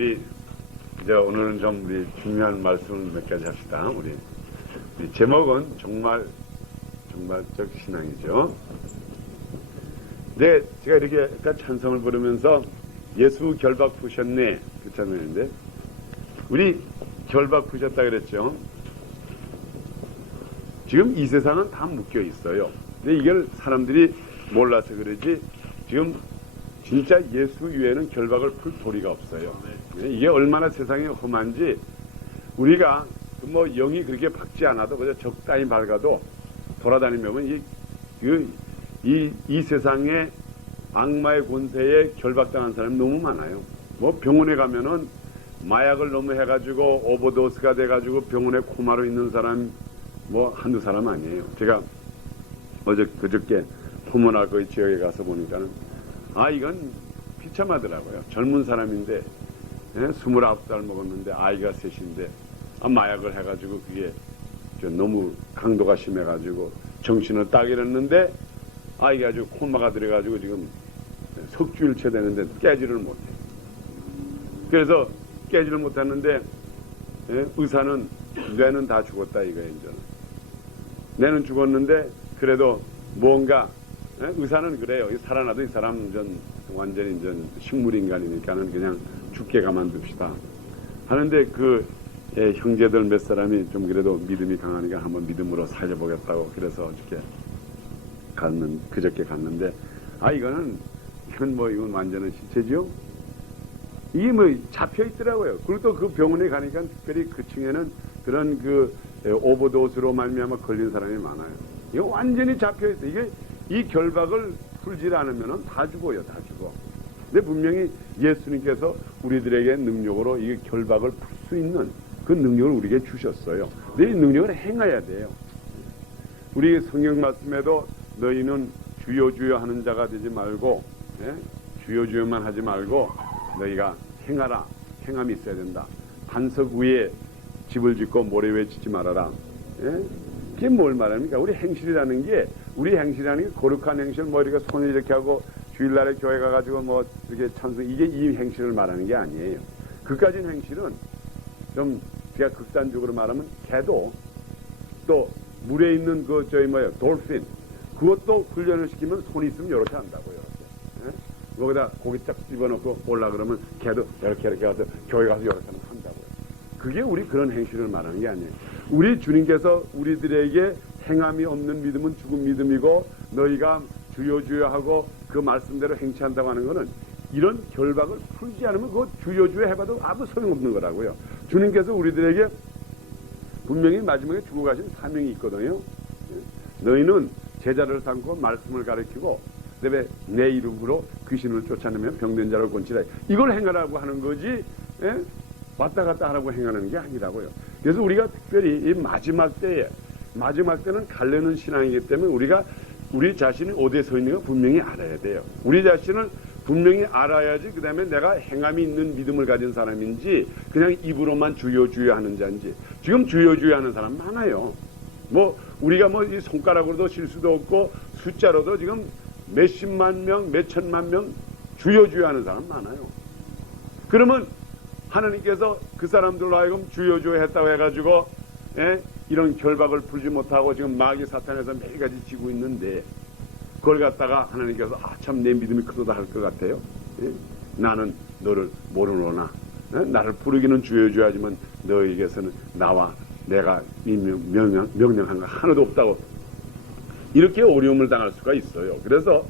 우리 이제 오늘은 좀 우리 중요한 말씀을 몇 가지 합시다. 우리 제목은 종말적 신앙이죠. 네, 제가 이렇게 아까 찬송을 부르면서 예수 결박 푸셨네 그 찬송인데 우리 결박 푸셨다 그랬죠. 지금 이 세상은 다 묶여 있어요. 근데 이걸 사람들이 몰라서 그러지 지금 진짜 예수 위에는 결박을 풀 도리가 없어요. 이게 얼마나 세상이 험한지 우리가 뭐 영이 그렇게 밝지 않아도 그저 적당히 밝아도 돌아다니면 이 세상에 악마의 권세에 결박당한 사람이 너무 많아요. 뭐 병원에 가면은 마약을 너무 해가지고 오버도스가 돼가지고 병원에 코마로 있는 사람 뭐 한두 사람 아니에요. 제가 그저께 포문학의 지역에 가서 보니까는 이건 비참하더라고요. 젊은 사람인데 29살 먹었는데 아이가 셋인데 마약을 해가지고 그게 너무 강도가 심해가지고 정신을 딱 잃었는데 아이가 아주 코마가 들어가지고 지금 석주일째 되는데 깨지를 못해. 그래서 깨지를 못했는데 의사는 뇌는 다 죽었다 이거예요. 이제는 뇌는 죽었는데 그래도 뭔가 의사는 그래요. 살아나도 이 사람 완전히 식물인간이니까는 그냥 죽게 가만둡시다 하는데 그 형제들 몇 사람이 좀 그래도 믿음이 강하니까 한번 믿음으로 살려보겠다고 그래서 그저께 갔는데 이건 완전한 시체지요. 이게 뭐 잡혀 있더라고요. 그리고 또 그 병원에 가니까 특별히 그 층에는 그런 그 오버도스로 말미암아 걸린 사람이 많아요. 이거 완전히 잡혀 있어. 이게 이 결박을 풀지 않으면 다 죽어요. 다 죽어. 근데 분명히 예수님께서 우리들에게 능력으로 이 결박을 풀 수 있는 그 능력을 우리에게 주셨어요. 근데 이 능력을 행해야 돼요. 우리 성경 말씀에도 너희는 주여 주여 하는 자가 되지 말고 주여 주여만 하지 말고 너희가 행하라. 행함이 있어야 된다. 반석 위에 집을 짓고 모래 위에 짓지 말아라. 그게 뭘 말합니까? 우리 행실이라는 게 거룩한 행실, 이렇게 손을 이렇게 하고 주일날에 교회 가가지고 이렇게 찬송, 이게 이 행실을 말하는 게 아니에요. 그까진 행실은 좀 제가 극단적으로 말하면 개도 또 물에 있는 돌핀 그것도 훈련을 시키면 손이 있으면 이렇게 한다고요. 거기다 고기 딱 집어넣고 올라 그러면 개도 이렇게 와서 교회 가서 이렇게 한다고요. 그게 우리 그런 행실을 말하는 게 아니에요. 우리 주님께서 우리들에게 행함이 없는 믿음은 죽은 믿음이고 너희가 주여 주여 하고 그 말씀대로 행치한다고 하는 것은 이런 결박을 풀지 않으면 그거 주여 주여 해봐도 아무 소용없는 거라고요. 주님께서 우리들에게 분명히 마지막에 주고 가신 사명이 있거든요. 너희는 제자를 삼고 말씀을 가르치고 그다음에 내 이름으로 귀신을 쫓아내며 병든 자를 고치라. 이걸 행하라고 하는 거지 왔다 갔다 하라고 행하는 게 아니라고요. 그래서 우리가 특별히 이 마지막 때는 갈려는 신앙이기 때문에 우리 자신이 어디에 서 있는 가 분명히 알아야 돼요. 우리 자신을 분명히 알아야지 그 다음에 내가 행함이 있는 믿음을 가진 사람인지 그냥 입으로만 주여 주여 하는 자인지. 지금 주여 주여 하는 사람 많아요. 우리가 이 손가락으로도 실 수도 없고 숫자로도 지금 몇십만 명, 몇천만 명 주여 주여 하는 사람 많아요. 그러면 하나님께서 그 사람들로 하여금 주여 주여 했다고 해가지고 이런 결박을 풀지 못하고 지금 마귀 사탄에서 매일같이 지고 있는데 그걸 갖다가 하나님께서 참 내 믿음이 크도다 할 것 같아요. 나는 너를 모르노나 나를 부르기는 주여 주여 하지만 너에게서는 나와 내가 명령한 거 하나도 없다고 이렇게 어려움을 당할 수가 있어요. 그래서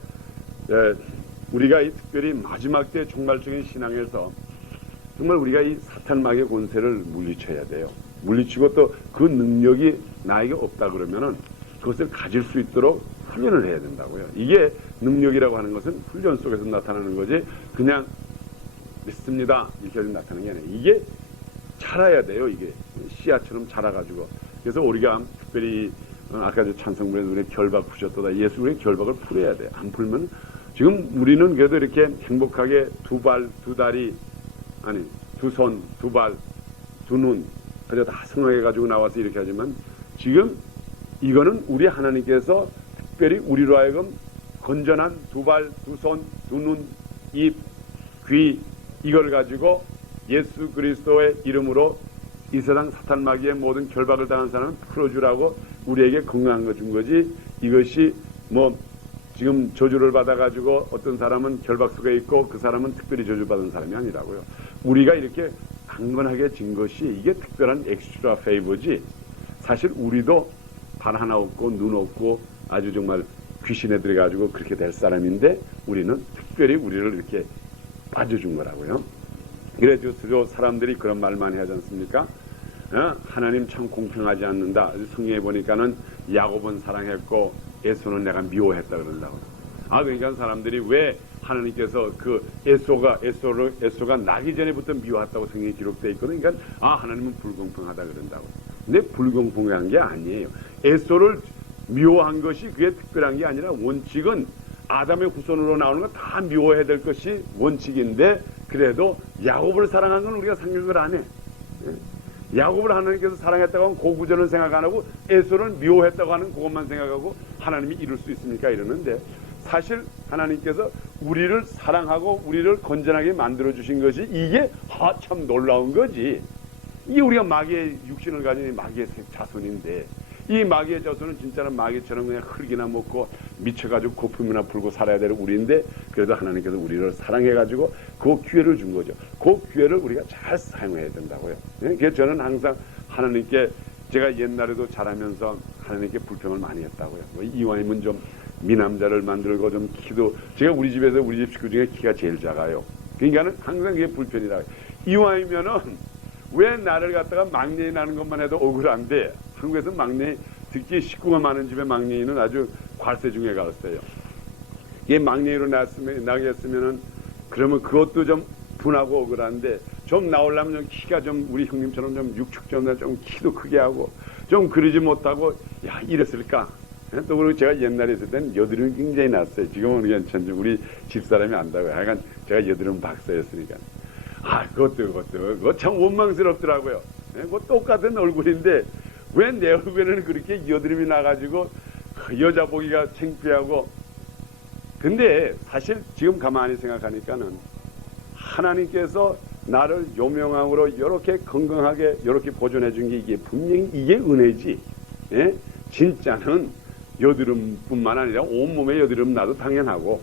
우리가 특별히 마지막 때 종말적인 신앙에서 정말 우리가 이 사탄 마귀의 권세를 물리쳐야 돼요. 물리치고 또 그 능력이 나에게 없다 그러면은 그것을 가질 수 있도록 훈련을 해야 된다고요. 이게 능력이라고 하는 것은 훈련 속에서 나타나는 거지 그냥 믿습니다 이렇게 나타나는 게 아니에요. 이게 자라야 돼요. 이게 씨앗처럼 자라가지고. 그래서 우리가 특별히 아까 찬송 부에서 우리 결박 푸셨도다. 예수 우리 결박을 풀어야 돼요. 안 풀면 지금 우리는 그래도 이렇게 행복하게 두 발, 두 다리 아니 두 손, 두 발, 두 눈 그래서 다 성공해가지고 나와서 이렇게 하지만 지금 이거는 우리 하나님께서 특별히 우리로 하여금 건전한 두 발, 두 손, 두 눈, 입, 귀 이걸 가지고 예수 그리스도의 이름으로 이 세상 사탄 마귀의 모든 결박을 당한 사람은 풀어주라고 우리에게 건강한 거 준 거지. 이것이 뭐 지금 저주를 받아가지고 어떤 사람은 결박 속에 있고 그 사람은 특별히 저주받은 사람이 아니라고요. 우리가 이렇게 강건하게 진 것이 이게 특별한 엑스트라 페이버지. 사실 우리도 발 하나 없고 눈 없고 아주 정말 귀신에 들어가지고 그렇게 될 사람인데 우리는 특별히 우리를 이렇게 빠져준 거라고요. 그래도 사람들이 그런 말 많이 하지 않습니까? 하나님 참 공평하지 않는다. 성경에 보니까는 야곱은 사랑했고 에서는 내가 미워했다 그런다고. 그러니까 사람들이 왜 하나님께서 그 에서가 나기 전에부터 미워했다고 성경에 기록되어 있거든. 그러니까 하나님은 불공평하다 그런다고. 근데 불공평한 게 아니에요. 에서를 미워한 것이 그게 특별한 게 아니라 원칙은 아담의 후손으로 나오는 거 다 미워해야 될 것이 원칙인데 그래도 야곱을 사랑한 건 우리가 상륙을 안 해. 야곱을 하나님께서 사랑했다고 하면 그 구절은 생각 안 하고 에서를 미워했다고 하는 그것만 생각하고 하나님이 이룰 수 있습니까? 이러는데 사실 하나님께서 우리를 사랑하고 우리를 건전하게 만들어주신 것이 이게 참 놀라운 거지. 이게 우리가 마귀의 육신을 가진 마귀의 자손인데 이 마귀의 자손은 진짜는 마귀처럼 그냥 흙이나 먹고 미쳐가지고 고품이나 풀고 살아야 될 우리인데 그래도 하나님께서 우리를 사랑해가지고 그 기회를 준 거죠. 그 기회를 우리가 잘 사용해야 된다고요. 그래서 저는 항상 하나님께 제가 옛날에도 자라면서 하나님께 불평을 많이 했다고요. 이왕이면 좀 미남자를 만들고 좀 키도 제가 우리 집에서 우리 집 식구 중에 키가 제일 작아요. 그러니까는 항상 그게 불편이라고요. 이왕이면은 왜 나를 갖다가 막내에 나는 것만 해도 억울한데 한국에서 막내 특히 식구가 많은 집에 막내인은 아주 관세 중에 갔어요. 이게 막내로 나겠으면은 그러면 그것도 좀 분하고 억울한데 좀 나오려면 좀 키가 좀 우리 형님처럼 좀 육축점에 좀 키도 크게 하고 좀 그러지 못하고 이랬을까? 또 그리고 제가 옛날에 있을 땐 여드름이 굉장히 났어요. 지금은 괜찮지. 우리 집사람이 안다고요. 하여간 제가 여드름 박사였으니까. 그거 참 원망스럽더라고요. 뭐 똑같은 얼굴인데 왜 내 얼굴에는 그렇게 여드름이 나가지고 여자 보기가 창피하고. 근데 사실 지금 가만히 생각하니까는 하나님께서 나를 요명함으로 이렇게 건강하게 이렇게 보존해 준 게 이게 분명히 이게 은혜지. 진짜는 여드름뿐만 아니라 온몸에 여드름 나도 당연하고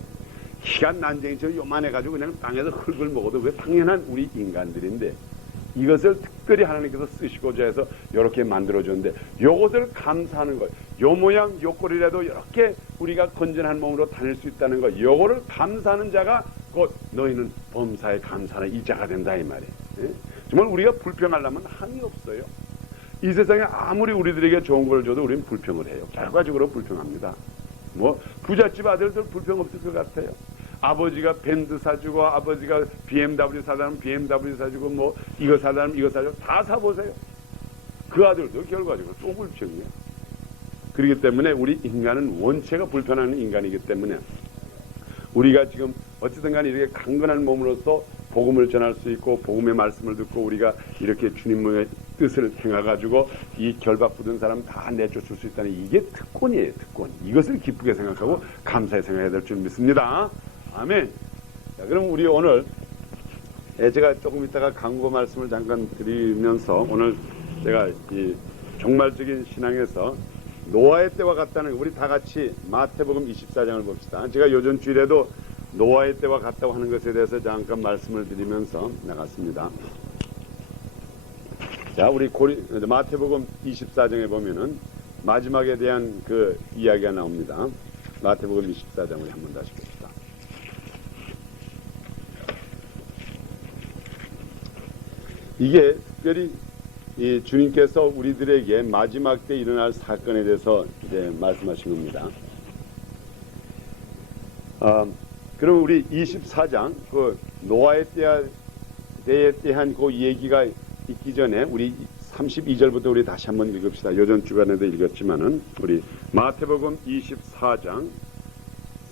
키가 난쟁이처럼 요만해가지고 그냥 땅에서 흙을 먹어도 그게 당연한 우리 인간들인데 이것을 특별히 하나님께서 쓰시고자 해서 이렇게 만들어줬는데 요것을 감사하는 거예요. 요 모양 요 꼴이라도 이렇게 우리가 건전한 몸으로 다닐 수 있다는 거 요거를 감사하는 자가 곧 너희는 범사에 감사하는 이 자가 된다 이 말이에요. 정말 우리가 불평하려면 한이 없어요. 이 세상에 아무리 우리들에게 좋은 걸 줘도 우리는 불평을 해요. 결과적으로 불평합니다. 뭐 부잣집 아들들 불평 없을 것 같아요. 아버지가 밴드 사주고 아버지가 BMW 사다면 BMW 사주고 뭐 이거 사다면 이거 사주고 다 사보세요. 그 아들도 결과적으로 또 불평이에요. 그렇기 때문에 우리 인간은 원체가 불편한 인간이기 때문에 우리가 지금 어쨌든 간에 이렇게 강건한 몸으로서 복음을 전할 수 있고 복음의 말씀을 듣고 우리가 이렇게 주님의 뜻을 행해가지고 이 결박받은 사람 다 내쫓을 수 있다는 이게 특권이에요. 특권. 이것을 기쁘게 생각하고 감사히 생각해야 될 줄 믿습니다. 아멘. 자, 그럼 우리 오늘 제가 조금 이따가 강구 말씀을 잠깐 드리면서 오늘 제가 이 종말적인 신앙에서 노아의 때와 같다는 우리 다 같이 마태복음 24장을 봅시다. 제가 요전 주일에도 노아의 때와 같다고 하는 것에 대해서 잠깐 말씀을 드리면서 나갔습니다. 자, 우리 마태복음 24장에 보면은 마지막에 대한 그 이야기가 나옵니다. 마태복음 24장 우리 한번 다시 봅시다. 이게 특별히 이 주님께서 우리들에게 마지막 때 일어날 사건에 대해서 이제 말씀하신 겁니다. 그럼 우리 24장 그 노아의 때에 대한 그 얘기가 있기 전에 우리 32절부터 우리 다시 한번 읽읍시다. 요전 주간에도 읽었지만은 우리 마태복음 24장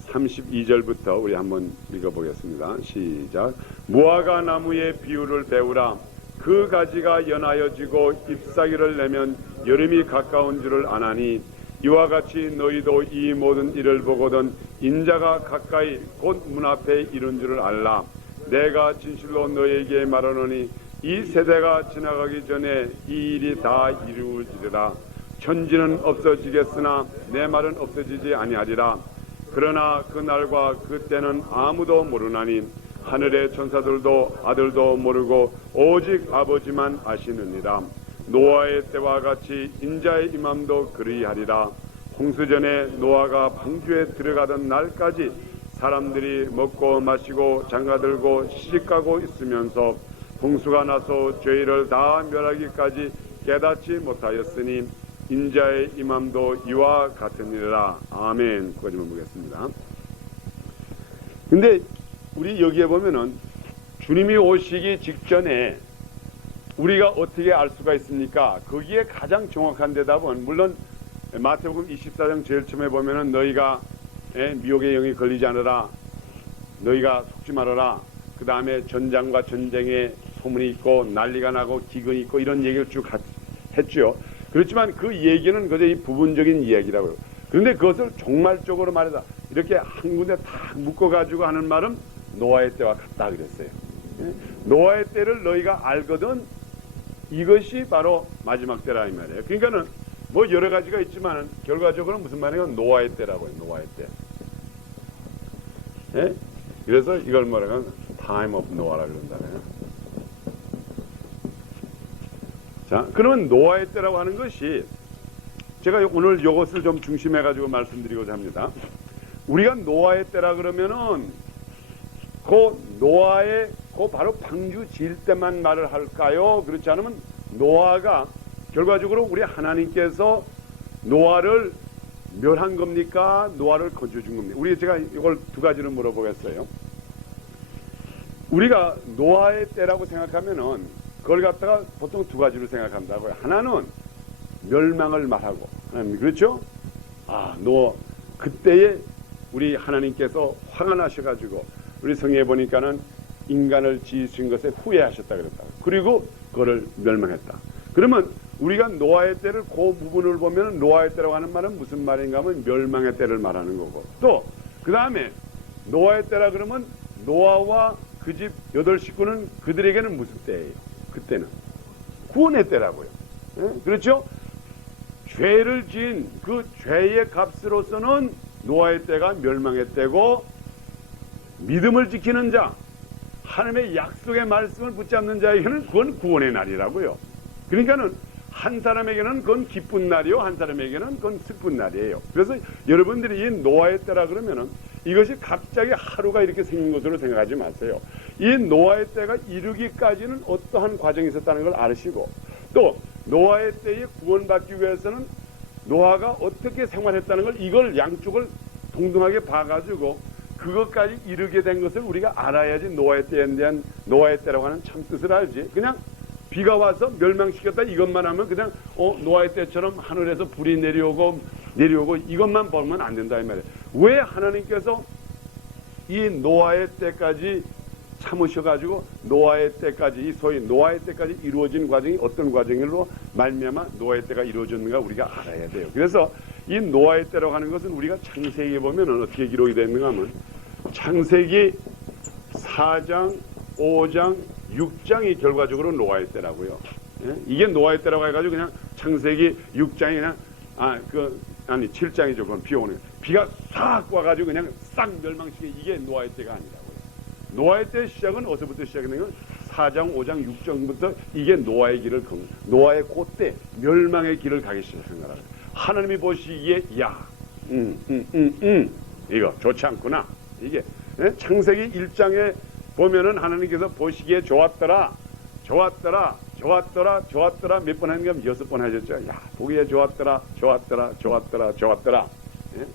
32절부터 우리 한번 읽어보겠습니다. 시작. 무화과 나무의 비유를 배우라. 그 가지가 연하여지고 잎사귀를 내면 여름이 가까운 줄을 아나니 이와 같이 너희도 이 모든 일을 보거든 인자가 가까이 곧 문 앞에 이른 줄을 알라. 내가 진실로 너희에게 말하노니 이 세대가 지나가기 전에 이 일이 다 이루어지리라. 천지는 없어지겠으나 내 말은 없어지지 아니하리라. 그러나 그 날과 그 때는 아무도 모르나니 하늘의 천사들도 아들도 모르고 오직 아버지만 아시느니라. 노아의 때와 같이 인자의 임함도 그리하리라. 홍수전에 노아가 방주에 들어가던 날까지 사람들이 먹고 마시고 장가들고 시집가고 있으면서 홍수가 나서 죄를 다 멸하기까지 깨닫지 못하였으니 인자의 임함도 이와 같으니라. 아멘. 거기만 보겠습니다. 근데 우리 여기에 보면은 주님이 오시기 직전에 우리가 어떻게 알 수가 있습니까? 거기에 가장 정확한 대답은 물론 마태복음 24장 제일 처음에 보면은 너희가 미혹의 영이 걸리지 않으라, 너희가 속지 말아라, 그 다음에 전장과 전쟁에 소문이 있고 난리가 나고 기근이 있고 이런 얘기를 쭉 했죠. 그렇지만 그 얘기는 그저 이 부분적인 이야기라고요. 그런데 그것을 종말적으로 말해서 이렇게 한 군데 다 묶어가지고 하는 말은 노아의 때와 같다 그랬어요. 노아의 때를 너희가 알거든 이것이 바로 마지막 때라 이 말이에요. 그러니까는 뭐 여러 가지가 있지만 결과적으로 무슨 말이에요? 노아의 때라고요. 노아의 때. 예? 그래서 이걸 뭐라고 하면 time of Noah라 그런다네요. 자, 그러면 노아의 때라고 하는 것이 제가 오늘 이것을 좀 중심해 가지고 말씀드리고자 합니다. 우리가 노아의 때라 그러면은 그 노아의 그 바로 방주 지을 때만 말을 할까요? 그렇지 않으면 노아가 결과적으로 우리 하나님께서 노아를 멸한 겁니까? 노아를 거저 준 겁니까? 우리 제가 이걸 두 가지를 물어보겠어요. 우리가 노아의 때라고 생각하면은 그걸 갖다가 보통 두 가지로 생각한다고요. 하나는 멸망을 말하고, 하나님 그렇죠? 그때에 우리 하나님께서 화가 나셔가지고 우리 성경에 보니까는 인간을 지으신 것에 후회하셨다 그랬다. 그리고 그거를 멸망했다. 그러면 우리가 노아의 때를 그 부분을 보면 노아의 때라고 하는 말은 무슨 말인가 하면 멸망의 때를 말하는 거고, 또 그 다음에 노아의 때라 그러면 노아와 그 집 8식구는 그들에게는 무슨 때예요? 그때는 구원의 때라고요. 그렇죠? 죄를 지은 그 죄의 값으로서는 노아의 때가 멸망의 때고, 믿음을 지키는 자, 하나님의 약속의 말씀을 붙잡는 자에게는 그건 구원의 날이라고요. 그러니까는 한 사람에게는 그건 기쁜 날이요, 한 사람에게는 그건 슬픈 날이에요. 그래서 여러분들이 이 노아의 때라 그러면은 이것이 갑자기 하루가 이렇게 생긴 것으로 생각하지 마세요. 이 노아의 때가 이르기까지는 어떠한 과정이 있었다는 걸 아시고, 또 노아의 때에 구원받기 위해서는 노아가 어떻게 생활했다는 걸, 이걸 양쪽을 동등하게 봐가지고 그것까지 이르게 된 것을 우리가 알아야지 노아의 때에 대한 노아의 때라고 하는 참 뜻을 알지. 그냥 비가 와서 멸망시켰다 이것만 하면 그냥 노아의 때처럼 하늘에서 불이 내려오고 이것만 보면 안 된다 이 말이에요. 왜 하나님께서 이 노아의 때까지 참으셔가지고 노아의 때까지, 이 소위 노아의 때까지 이루어진 과정이 어떤 과정으로 말미암아 노아의 때가 이루어졌는가 우리가 알아야 돼요. 그래서 이 노아의 때라고 하는 것은 우리가 창세기에 보면 어떻게 기록이 되는가 하면 창세기 4장, 5장, 6장이 결과적으로 노아의 때라고요. 예? 이게 노아의 때라고 해가지고 그냥 창세기 6장이 그냥 7장이죠. 그건 비 오는 비가 싹 와가지고 그냥 싹 멸망시키는 이게 노아의 때가 아니라고요. 노아의 때 시작은 어디서부터 시작되는 건 4장, 5장, 6장부터 이게 노아의 길을 노아의 그때 멸망의 길을 가기 시작한 거라고요. 하나님이 보시기에 이거 좋지 않구나. 이게 창세기 1장에 보면은 하나님께서 보시기에 좋았더라 몇 번 하는가 하면 6번 하셨죠. 보기에 좋았더라. 예?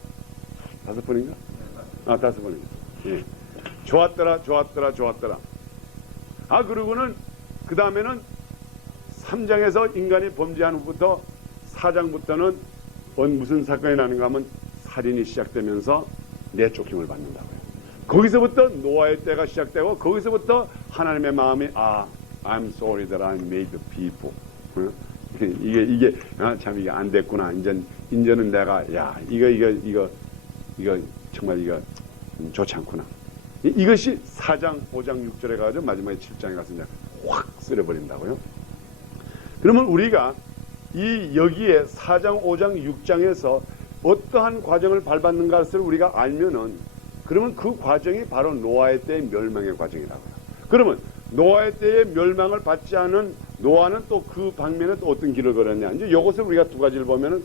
5번인가? 5번인가? 예. 좋았더라. 그리고는 그 다음에는 3장에서 인간이 범죄한 후부터 4장부터는 무슨 사건이 나는가 하면 살인이 시작되면서 내쫓김을 받는다고요. 거기서부터 노아의 때가 시작되고, 거기서부터 하나님의 마음이 I'm sorry that I made the people. 이게 참 이게 안 됐구나. 인제는 내가 이거 정말 이거 좋지 않구나. 이것이 4장, 5장, 6절에 가서 마지막에 7장에 가서 이제 확 쓸어버린다고요. 그러면 우리가 이 여기에 4장, 5장, 6장에서 어떠한 과정을 밟았는가 것을 우리가 알면은 그러면 그 과정이 바로 노아의 때의 멸망의 과정이라고요. 그러면 노아의 때의 멸망을 받지 않은 노아는 또 그 방면에 또 어떤 길을 걸었냐. 이제 이것을 우리가 두 가지를 보면은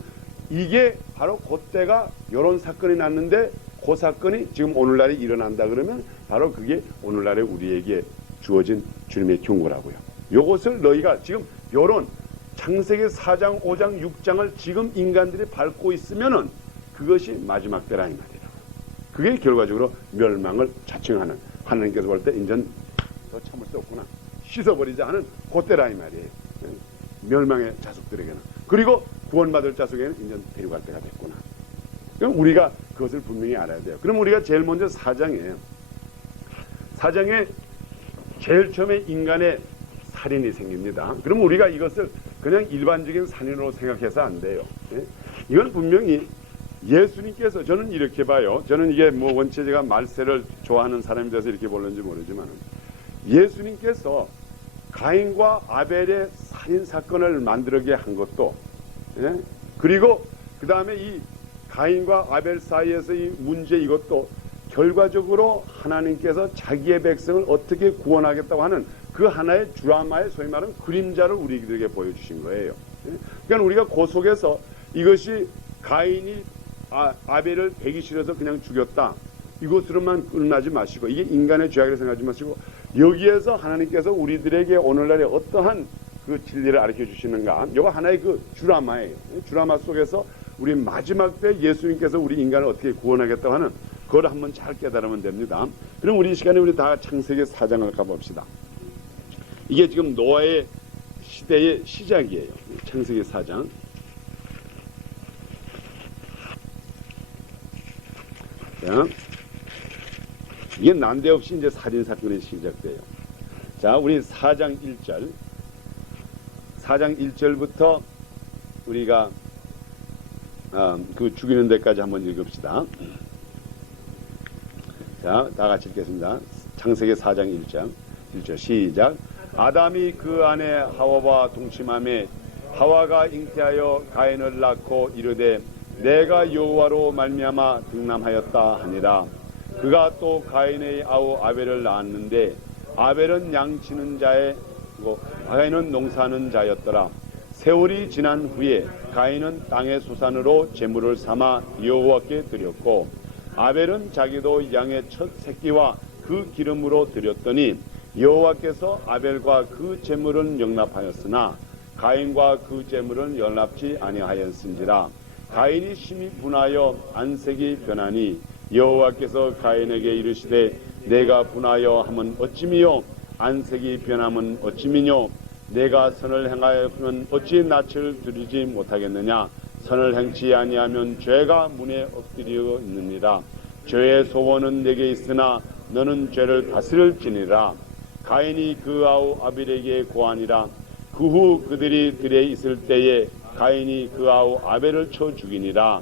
이게 바로 그때가 이런 사건이 났는데 그 사건이 지금 오늘날에 일어난다 그러면 바로 그게 오늘날에 우리에게 주어진 주님의 경고라고요. 이것을 너희가 지금 이런 창세기 4장, 5장, 6장을 지금 인간들이 밟고 있으면은 그것이 마지막 때라 이 말이에요. 그게 결과적으로 멸망을 자청하는 하나님께서 볼 때 인전 더 참을 수 없구나. 씻어버리자 하는 그때라 이 말이에요. 멸망의 자손들에게는. 그리고 구원받을 자손에게는 인전 데려갈 때가 됐구나. 그럼 우리가 그것을 분명히 알아야 돼요. 그럼 우리가 제일 먼저 4장에 제일 처음에 인간의 살인이 생깁니다. 그럼 우리가 이것을 그냥 일반적인 살인으로 생각해서 안 돼요. 이건 분명히 예수님께서 저는 이렇게 봐요. 저는 이게 뭐 원체 제가 말세를 좋아하는 사람이 돼서 이렇게 볼는지 모르지만 예수님께서 가인과 아벨의 살인 사건을 만들게 한 것도 그리고 그 다음에 이 가인과 아벨 사이에서 이 문제 이것도 결과적으로 하나님께서 자기의 백성을 어떻게 구원하겠다고 하는 그 하나의 드라마의 소위 말하는 그림자를 우리들에게 보여주신 거예요. 그러니까 우리가 그 속에서 이것이 가인이 아벨을 베기 싫어서 그냥 죽였다. 이것으로만 끝나지 마시고 이게 인간의 죄악이라 생각하지 마시고 여기에서 하나님께서 우리들에게 오늘날에 어떠한 그 진리를 가르쳐 주시는가. 이거 하나의 그 드라마예요. 드라마 속에서 우리 마지막 때 예수님께서 우리 인간을 어떻게 구원하겠다고 하는 그걸 한번 잘 깨달으면 됩니다. 그럼 우리 이 시간에 우리 다 창세기 4장을 가봅시다. 이게 지금 노아의 시대의 시작이에요. 창세기 4장. 자, 이게 난데없이 이제 살인 사건이 시작돼요. 자, 우리 4장 1절. 4장 1절부터 우리가 그 죽이는 데까지 한번 읽읍시다. 자, 다 같이 읽겠습니다. 창세기 4장 1절 시작. 아담이 그 아내 하와와 동침함에 하와가 잉태하여 가인을 낳고 이르되 내가 여호와로 말미암아 등남하였다 하니라. 그가 또 가인의 아우 아벨을 낳았는데 아벨은 양치는 자이고 가인은 농사하는 자였더라. 세월이 지난 후에 가인은 땅의 소산으로 제물을 삼아 여호와께 드렸고 아벨은 자기도 양의 첫 새끼와 그 기름으로 드렸더니 여호와께서 아벨과 그 제물은 영납하였으나 가인과 그 제물은 연납지 아니하였은지라. 가인이 심히 분하여 안색이 변하니 여호와께서 가인에게 이르시되 내가 분하여 함은 어찌미요 안색이 변함은 어찌미뇨 내가 선을 행하였으면 어찌 낯을 들이지 못하겠느냐. 선을 행치 아니하면 죄가 문에 엎드려 있느니라. 죄의 소원은 내게 있으나 너는 죄를 다스릴지니라. 가인이 그 아우 아벨에게 고하니라. 그 후 그들이 들에 있을 때에 가인이 그 아우 아벨을 쳐 죽이니라.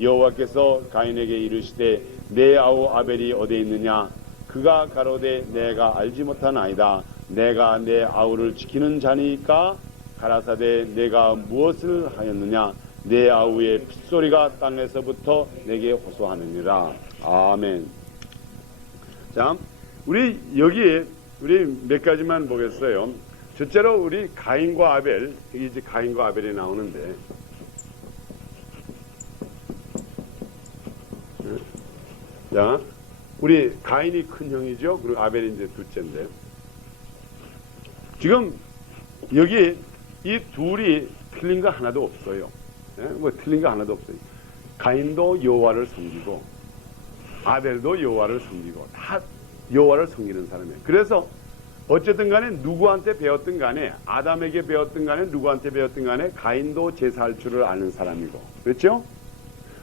여호와께서 가인에게 이르시되 내 아우 아벨이 어디에 있느냐. 그가 가로되 내가 알지 못하나이다. 내가 내 아우를 지키는 자니까. 가라사대 내가 무엇을 하였느냐. 내 아우의 핏소리가 땅에서부터 내게 호소하느니라. 아멘. 자, 우리 여기에 우리 몇 가지만 보겠어요. 첫째로 우리 가인과 아벨, 여기 이제 가인과 아벨이 나오는데, 자, 우리 가인이 큰 형이죠. 그리고 아벨이 이제 둘째인데, 지금 여기 이 둘이 틀린 거 하나도 없어요. 뭐 틀린 거 하나도 없어요. 가인도 여호와를 섬기고 아벨도 여호와를 섬기고 다 여호와를 섬기는 사람이에요. 그래서 어쨌든 간에 누구한테 배웠든 간에 아담에게 배웠든 간에 누구한테 배웠든 간에 가인도 제사할 줄을 아는 사람이고 그렇죠?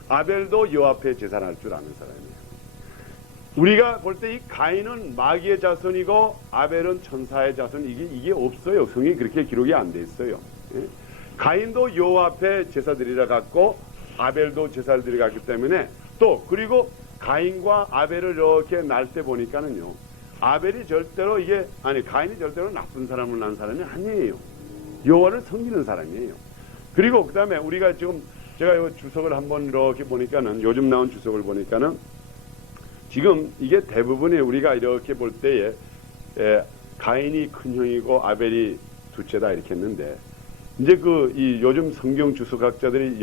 아벨도 여호와 앞에 제사할 줄 아는 사람이에요. 우리가 볼 때 이 가인은 마귀의 자손이고 아벨은 천사의 자손 이게 없어요. 성경에 그렇게 기록이 안 돼 있어요. 예? 가인도 여호와 앞에 제사 드리러 갔고 아벨도 제사를 드리러 갔기 때문에 또 그리고 가인과 아벨을 이렇게 날 때 보니까는요 아벨이 절대로 가인이 절대로 나쁜 사람을 낳은 사람이 아니에요. 여호와를 섬기는 사람이에요. 그리고 그 다음에 우리가 지금 제가 이 주석을 한번 이렇게 보니까는 요즘 나온 주석을 보니까는 지금 이게 대부분이 우리가 이렇게 볼 때에 가인이 큰 형이고 아벨이 둘째다 이렇게 했는데 이제 이 요즘 성경 주석학자들이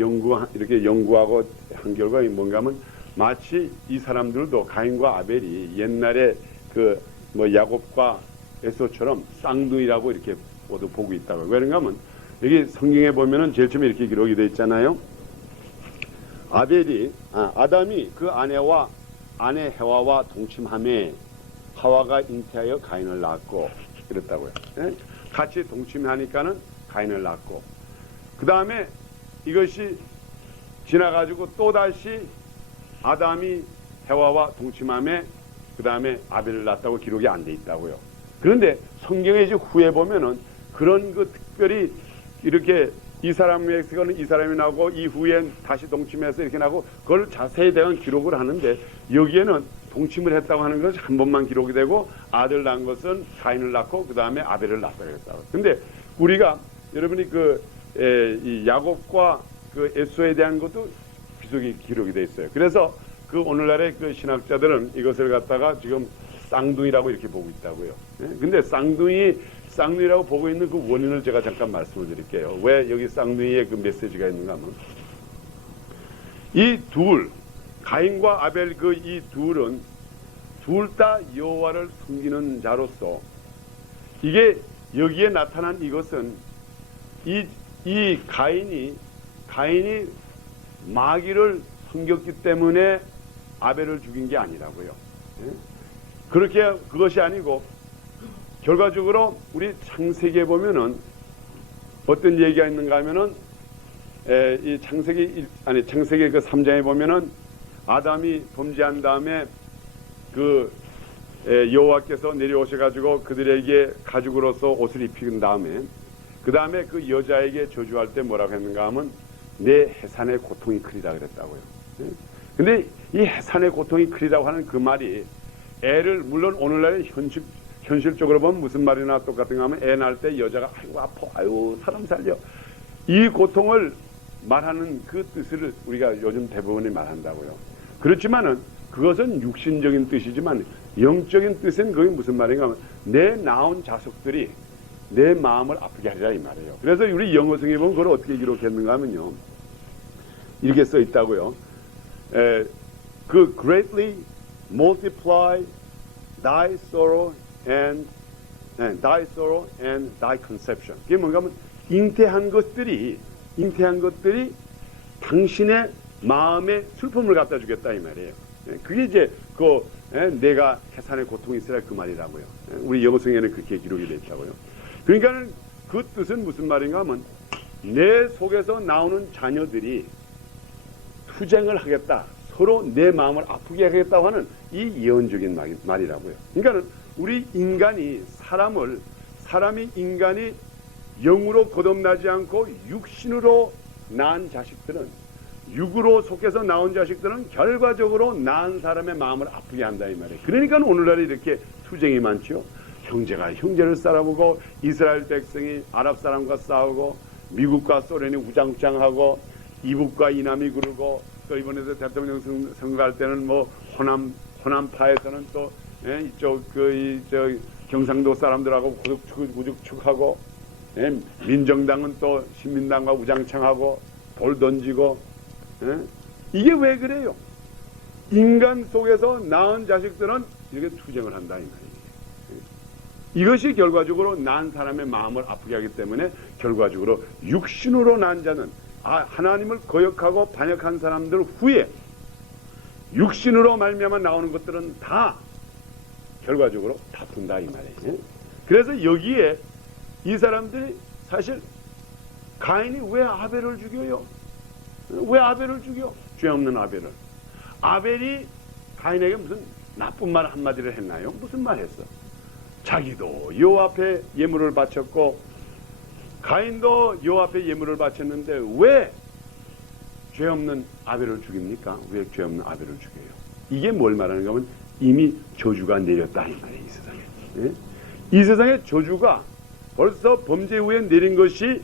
이렇게 연구하고 한 결과가 뭔가 하면 마치 이 사람들도 가인과 아벨이 옛날에 야곱과 에서처럼 쌍둥이라고 이렇게 모두 보고 있다고. 왜 그런가 하면 여기 성경에 보면은 제일 처음에 이렇게 기록이 되어 있잖아요. 아담이 그 아내 해와와 동침함에 하와가 잉태하여 가인을 낳았고 이랬다고요. 예? 같이 동침하니까는 가인을 낳았고 그 다음에 이것이 지나가지고 또다시 아담이 해와와 동침함에 그 다음에 아벨을 낳았다고 기록이 안 돼 있다고요. 그런데 성경에 이제 후에 보면은 그런 특별히 이렇게 이 사람에서는 이 사람이 나고 이후엔 다시 동침해서 이렇게 나고 그걸 자세히 대한 기록을 하는데 여기에는 동침을 했다고 하는 것이 한 번만 기록이 되고 아들 낳은 것은 가인을 낳고 그 다음에 아벨을 낳았다고 했다고. 근데 우리가 여러분이 이 야곱과 에서에 대한 것도 기록이 돼 있어요. 그래서 오늘날의 신학자들은 이것을 갖다가 지금 쌍둥이라고 이렇게 보고 있다고요. 근데 쌍둥이라고 보고 있는 그 원인을 제가 잠깐 말씀을 드릴게요. 왜 여기 쌍둥이의 메시지가 있는가 하면 가인과 아벨 이 둘은 둘 다 여호와를 섬기는 자로서 이게 여기에 나타난 이것은 이 가인이 마귀를 섬겼기 때문에 아벨을 죽인 게 아니라고요. 그것이 아니고 결과적으로 우리 창세기에 보면은 어떤 얘기가 있는가 하면은 이 창세기 3장에 보면은 아담이 범죄한 다음에 여호와께서 내려오셔가지고 그들에게 가죽으로서 옷을 입힌 다음에 그 다음에 그 여자에게 저주할 때 뭐라고 했는가 하면 내 해산의 고통이 크리라 그랬다고요. 근데 이 해산의 고통이 크리라고 하는 그 말이 물론 오늘날의 현실적으로 보면 무슨 말이나 똑같은가 하면 애 낳을 때 여자가 아이고 아파 아이고 사람 살려 이 고통을 말하는 그 뜻을 우리가 요즘 대부분이 말한다고요. 그렇지만은 그것은 육신적인 뜻이지만 영적인 뜻은 그게 무슨 말인가 하면 내 낳은 자식들이 내 마음을 아프게 하리라 이 말이에요. 그래서 우리 영어성에 보면 그걸 어떻게 기록했는가 하면요 이렇게 써 있다고요. greatly multiply thy sorrow and thy conception. 그게 뭔가 하면 잉태한 것들이 당신의 마음에 슬픔을 갖다 주겠다 이 말이에요. 그게 이제 내가 해산의 고통이 있으라 그 말이라고요. 우리 영어성에는 그렇게 기록이 되어 있다고요. 그러니까 그 뜻은 무슨 말인가 하면 내 속에서 나오는 자녀들이 투쟁을 하겠다. 서로 내 마음을 아프게 하겠다고 하는 이 예언적인 말이라고요. 그러니까 우리 인간이 인간이 영으로 거듭나지 않고 육신으로 낳은 자식들은 육으로 속해서 나온 자식들은 결과적으로 낳은 사람의 마음을 아프게 한다 이 말이에요. 그러니까 오늘날에 이렇게 투쟁이 많죠. 형제가 형제를 싸우고 이스라엘 백성이 아랍 사람과 싸우고 미국과 소련이 우장우장하고 이북과 이남이 그러고 또 이번에도 대통령 선거할 때는 호남파에서는 또 이쪽 경상도 사람들하고 구죽축하고 민정당은 또 신민당과 우장창하고 돌 던지고 이게 왜 그래요? 인간 속에서 낳은 자식들은 이렇게 투쟁을 한다 이 말이에요. 이것이 결과적으로 낳은 사람의 마음을 아프게 하기 때문에 결과적으로 육신으로 낳은 자는 하나님을 거역하고 반역한 사람들 후에 육신으로 말미암아 나오는 것들은 다 결과적으로 다툰다 이 말이에요. 그래서 여기에 이 사람들이 사실 가인이 왜 아벨을 죽여요? 왜 아벨을 죽여? 죄 없는 아벨을. 아벨이 가인에게 무슨 나쁜 말 한마디를 했나요? 무슨 말 했어? 자기도 여호와 앞에 예물을 바쳤고 가인도 여호와 앞에 예물을 바쳤는데 왜 죄 없는 아벨을 죽입니까? 왜 죄 없는 아벨을 죽여요? 이게 뭘 말하는가 하면 이미 저주가 내렸다 이 말이에요. 이 세상에. 예? 이 세상에 저주가 벌써 범죄 후에 내린 것이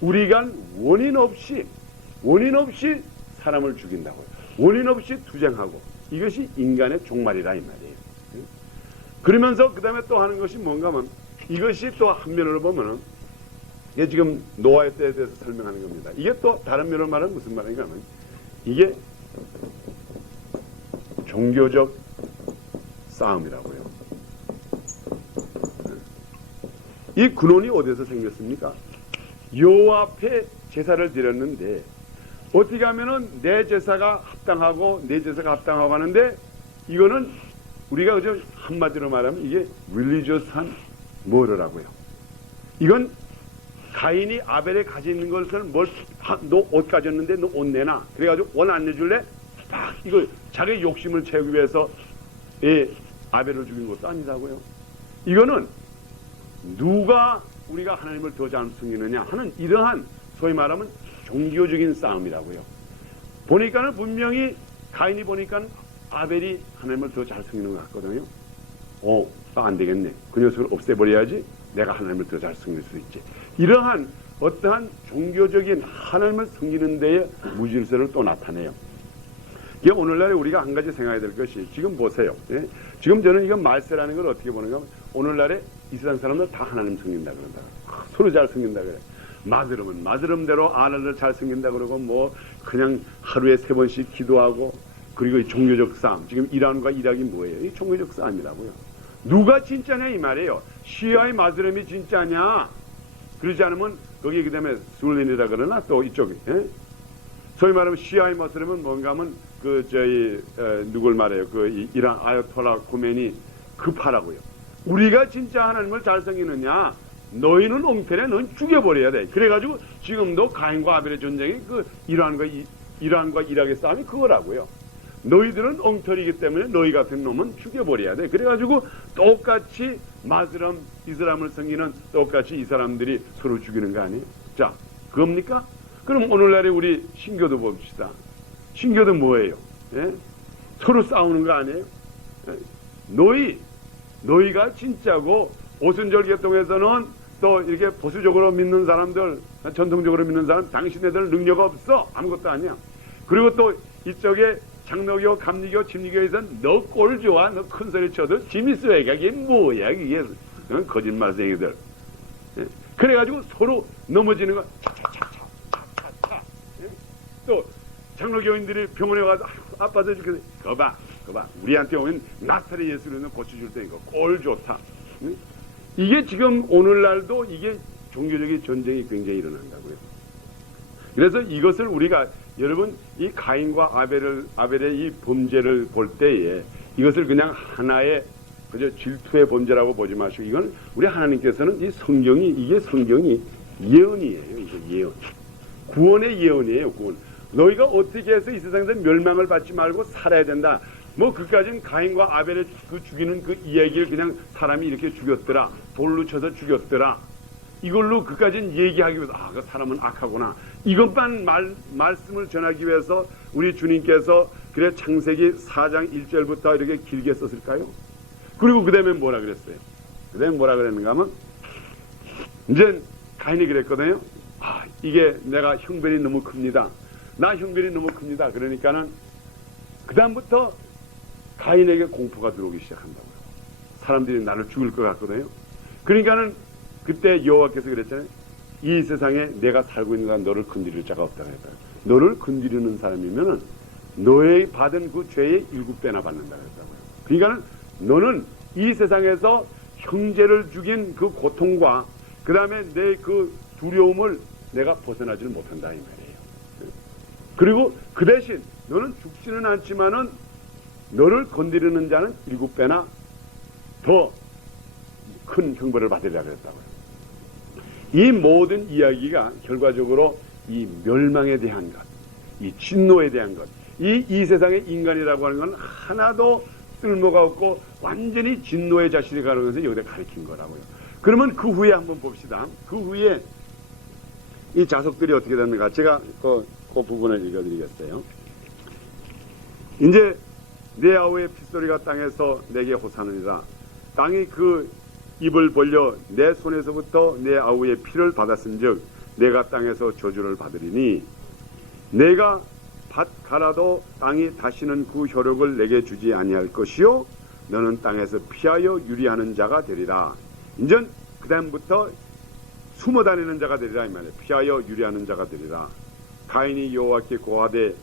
우리가 원인 없이 사람을 죽인다고요. 원인 없이 투쟁하고 이것이 인간의 종말이라 이 말이에요. 예? 그러면서 그 다음에 또 하는 것이 뭔가 하면 이것이 또 한 면으로 보면은 이게 지금 노아의 때에 대해서 설명하는 겁니다. 이게 또 다른 면으로 말하면 무슨 말인가 하면 이게 종교적 싸움이라고요. 이 근원이 어디서 생겼습니까? 여호와 앞에 제사를 드렸는데 어떻게 하면은 내 제사가 합당하고 내 제사가 합당하고 하는데 이거는 우리가 그저 한마디로 말하면 이게 릴리저스한 머더라고요. 이건 가인이 아벨에 가지는 것을 너 옷 가졌는데 너 옷 내놔. 그래가지고 옷 안 내줄래? 딱 이거 자기 욕심을 채우기 위해서 아벨을 죽인 것도 아니라고요. 이거는 누가 우리가 하나님을 더 잘 섬기느냐 하는 이러한 소위 말하면 종교적인 싸움이라고요. 보니까는 분명히 가인이 보니까 아벨이 하나님을 더 잘 섬기는 것 같거든요. 안 되겠네. 그 녀석을 없애버려야지 내가 하나님을 더 잘 섬길 수 있지. 이러한 어떠한 종교적인 하나님을 섬기는 데에 무질서를 또 나타내요. 이게 오늘날에 우리가 한 가지 생각해야 될 것이 지금 보세요. 예? 지금 저는 이건 말세라는 걸 어떻게 보는가 하면 오늘날에 이 세상 사람들 다 하나님 섬긴다 그런다. 서로 잘 섬긴다 그래. 마드름은 마드름대로 아내를 잘 섬긴다 그러고 뭐 그냥 하루에 3번씩 기도하고 그리고 이 종교적 싸움. 지금 이란과 이락이 뭐예요? 이 종교적 싸움이라고요. 누가 진짜냐 이 말이에요. 시아의 마드름이 진짜냐? 그러지 않으면 거기 그 다음에 술린이라 그러나 또 이쪽에 소위 말하면 시아의 마드름은 뭔가 하면 누굴 말해요? 이란 아야톨라 코멘이 급하라고요. 우리가 진짜 하나님을 잘 섬기느냐? 너희는 엉터리야. 너는 죽여버려야 돼. 그래가지고 지금도 가인과 아벨의 전쟁이 이란과 이락의 싸움이 그거라고요. 너희들은 엉터리이기 때문에 너희 같은 놈은 죽여버려야 돼. 그래가지고 똑같이 마스람 이슬람을 섬기는 똑같이 이 사람들이 서로 죽이는 거 아니에요? 자, 그겁니까? 그럼 오늘날에 우리 신교도 봅시다. 신교도 뭐예요? 예? 서로 싸우는 거 아니에요? 예? 너희가 진짜고 오순절개통에서는 또 이렇게 보수적으로 믿는 사람들, 전통적으로 믿는 사람, 당신네들 능력 없어. 아무것도 아니야. 그리고 또 이쪽에 장로교, 감리교, 침리교에서는 너 꼴 좋아. 너 큰 소리 쳐도 지미스웨가 이게 뭐야. 이게 거짓말쟁이들. 예? 그래가지고 서로 넘어지는 거 차차차차차차. 예? 또 장로교인들이 병원에 가서 아파서 죽겠어. 거봐. 우리한테 오면 나사렛 예수는 고쳐줄 테니까 꼴 좋다. 예? 이게 지금 오늘날도 이게 종교적인 전쟁이 굉장히 일어난다고요. 그래서 이것을 우리가 여러분 이 가인과 아벨의 이 범죄를 볼 때에 이것을 그냥 하나의 그저 질투의 범죄라고 보지 마시고 이건 우리 하나님께서는 이게 성경이 예언이에요. 이게 예언. 구원의 예언이에요. 구원. 너희가 어떻게 해서 이 세상에서 멸망을 받지 말고 살아야 된다. 뭐 그까진 가인과 아벨을 죽이는 그 이야기를 그냥 사람이 이렇게 죽였더라. 돌로 쳐서 죽였더라. 이걸로 그까진 얘기하기 위해서 그 사람은 악하구나. 이것만 말씀을 전하기 위해서 우리 주님께서 그래 창세기 4장 1절부터 이렇게 길게 썼을까요? 그리고 그 다음에 뭐라 그랬어요? 그 다음에 뭐라 그랬는가 하면 이제 가인이 그랬거든요. 이게 내가 형벌이 너무 큽니다. 나 형벌이 너무 큽니다. 그러니까는 그 다음부터 가인에게 공포가 들어오기 시작한다고요. 사람들이 나를 죽일 것 같거든요. 그러니까는 그때 여호와께서 그랬잖아요. 이 세상에 내가 살고 있는 사람 너를 건드릴 자가 없다고 했다. 너를 건드리는 사람이면은 너의 받은 그 죄의 7배나 받는다고 했다고요. 그러니까는 너는 이 세상에서 형제를 죽인 그 고통과 그 다음에 내 그 두려움을 내가 벗어나지를 못한다 이 말이에요. 그리고 그 대신 너는 죽지는 않지만은 너를 건드리는 자는 7배나 더 큰 형벌을 받으리라 그랬다고요. 이 모든 이야기가 결과적으로 이 멸망에 대한 것, 이 진노에 대한 것, 이 세상의 인간이라고 하는 건 하나도 쓸모가 없고 완전히 진노의 자신이 가는 것을 여기다 가리킨 거라고요. 그러면 그 후에 한번 봅시다. 그 후에 이 자석들이 어떻게 됐는가. 제가 그 부분을 읽어드리겠어요. 이제 내 아우의 핏소리가 땅에서 내게 호사느니라. 땅이 그 입을 벌려 내 손에서부터 내 아우의 피를 받았은즉 내가 땅에서 저주를 받으리니 내가 밭 갈아도 땅이 다시는 그 효력을 내게 주지 아니할 것이요 너는 땅에서 피하여 유리하는 자가 되리라. 인전 그 다음부터 숨어 다니는 자가 되리라 이 말이에요. 피하여 유리하는 자가 되리라. 가인이 여호와께 고하되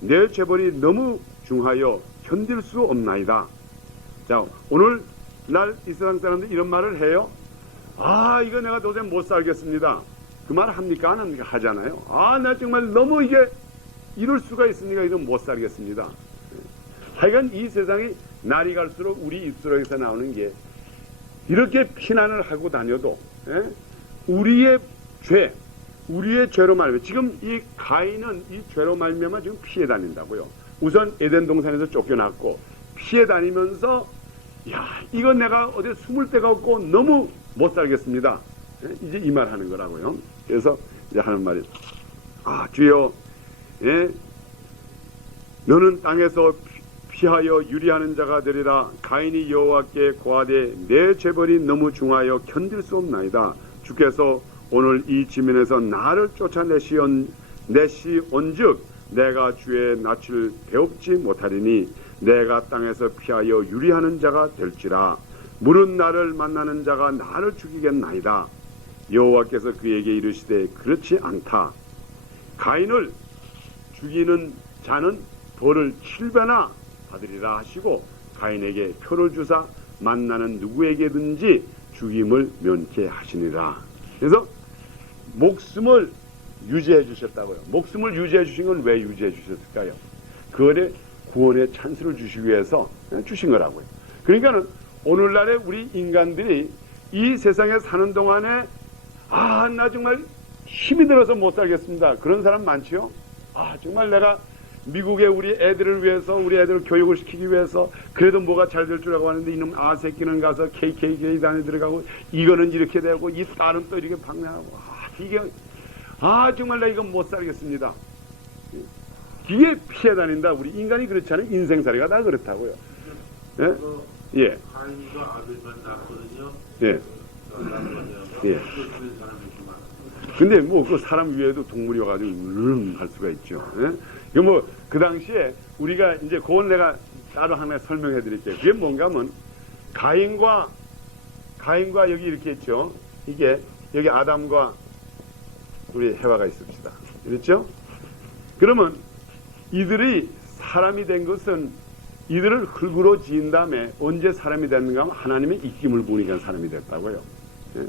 내 죄벌이 너무 중하여 견딜 수 없나이다. 자, 오늘 날 이 세상 사람들이 이런 말을 해요. 아, 이거 내가 도저히 못 살겠습니다. 그 말 합니까? 안 합니까? 하잖아요. 아, 나 정말 너무 이게 이럴 수가 있으니까 이건 못 살겠습니다. 하여간 이 세상이 날이 갈수록 우리 입술에서 나오는 게 이렇게 피난을 하고 다녀도 우리의 죄로 말미암아 지금 이 가인은 이 죄로 말미암아 지금 피해 다닌다고요. 우선 에덴 동산에서 쫓겨났고 피해 다니면서 야, 이건 내가 어디 숨을 데가 없고 너무 못 살겠습니다. 이제 이 말 하는 거라고요. 그래서 이제 하는 말이 주여, 너는 땅에서 피하여 유리하는 자가 되리라. 가인이 여호와께 고하되 내 죄벌이 너무 중하여 견딜 수 없나이다. 주께서 오늘 이 지면에서 나를 쫓아내시온즉 내가 주의 낯을 배웁지 못하리니 내가 땅에서 피하여 유리하는 자가 될지라. 물은 나를 만나는 자가 나를 죽이겠나이다. 여호와께서 그에게 이르시되 그렇지 않다. 가인을 죽이는 자는 벌을 7배나 받으리라 하시고 가인에게 표를 주사 만나는 누구에게든지 죽임을 면케 하시니라. 그래서 목숨을 유지해 주셨다고요. 목숨을 유지해 주신 건 왜 유지해 주셨을까요? 그거에 구원의 찬스를 주시기 위해서 주신 거라고요. 그러니까는 오늘날에 우리 인간들이 이 세상에 사는 동안에 나 정말 힘이 들어서 못 살겠습니다. 그런 사람 많지요? 정말 내가 미국에 우리 애들을 위해서 우리 애들을 교육을 시키기 위해서 그래도 뭐가 잘 될 줄 알고 하는데 이놈 새끼는 가서 KKK 단에 들어가고 이거는 이렇게 되고 이 딸은 또 이렇게 방랑하고 이게 정말 나 이거 못 살겠습니다. 이게 피해 다닌다. 우리 인간이 그렇지 않아요? 인생살이가 다 그렇다고요. 예? 가인이가 아들만 낳았거든요. 예. 예. 근데 뭐 그 사람 위에도 동물이 와가지고 할 수가 있죠. 예? 이거 뭐 그 당시에 우리가 이제 그건 내가 따로 하나 설명해 드릴게요. 그게 뭔가 하면 가인과 여기 이렇게 있죠. 이게 여기 아담과 우리 해와가 있읍시다. 그렇죠? 그러면 이들이 사람이 된 것은 이들을 흙으로 지은 다음에 언제 사람이 됐는가 하면 하나님의 입김을 부으니까 사람이 됐다고요. 예?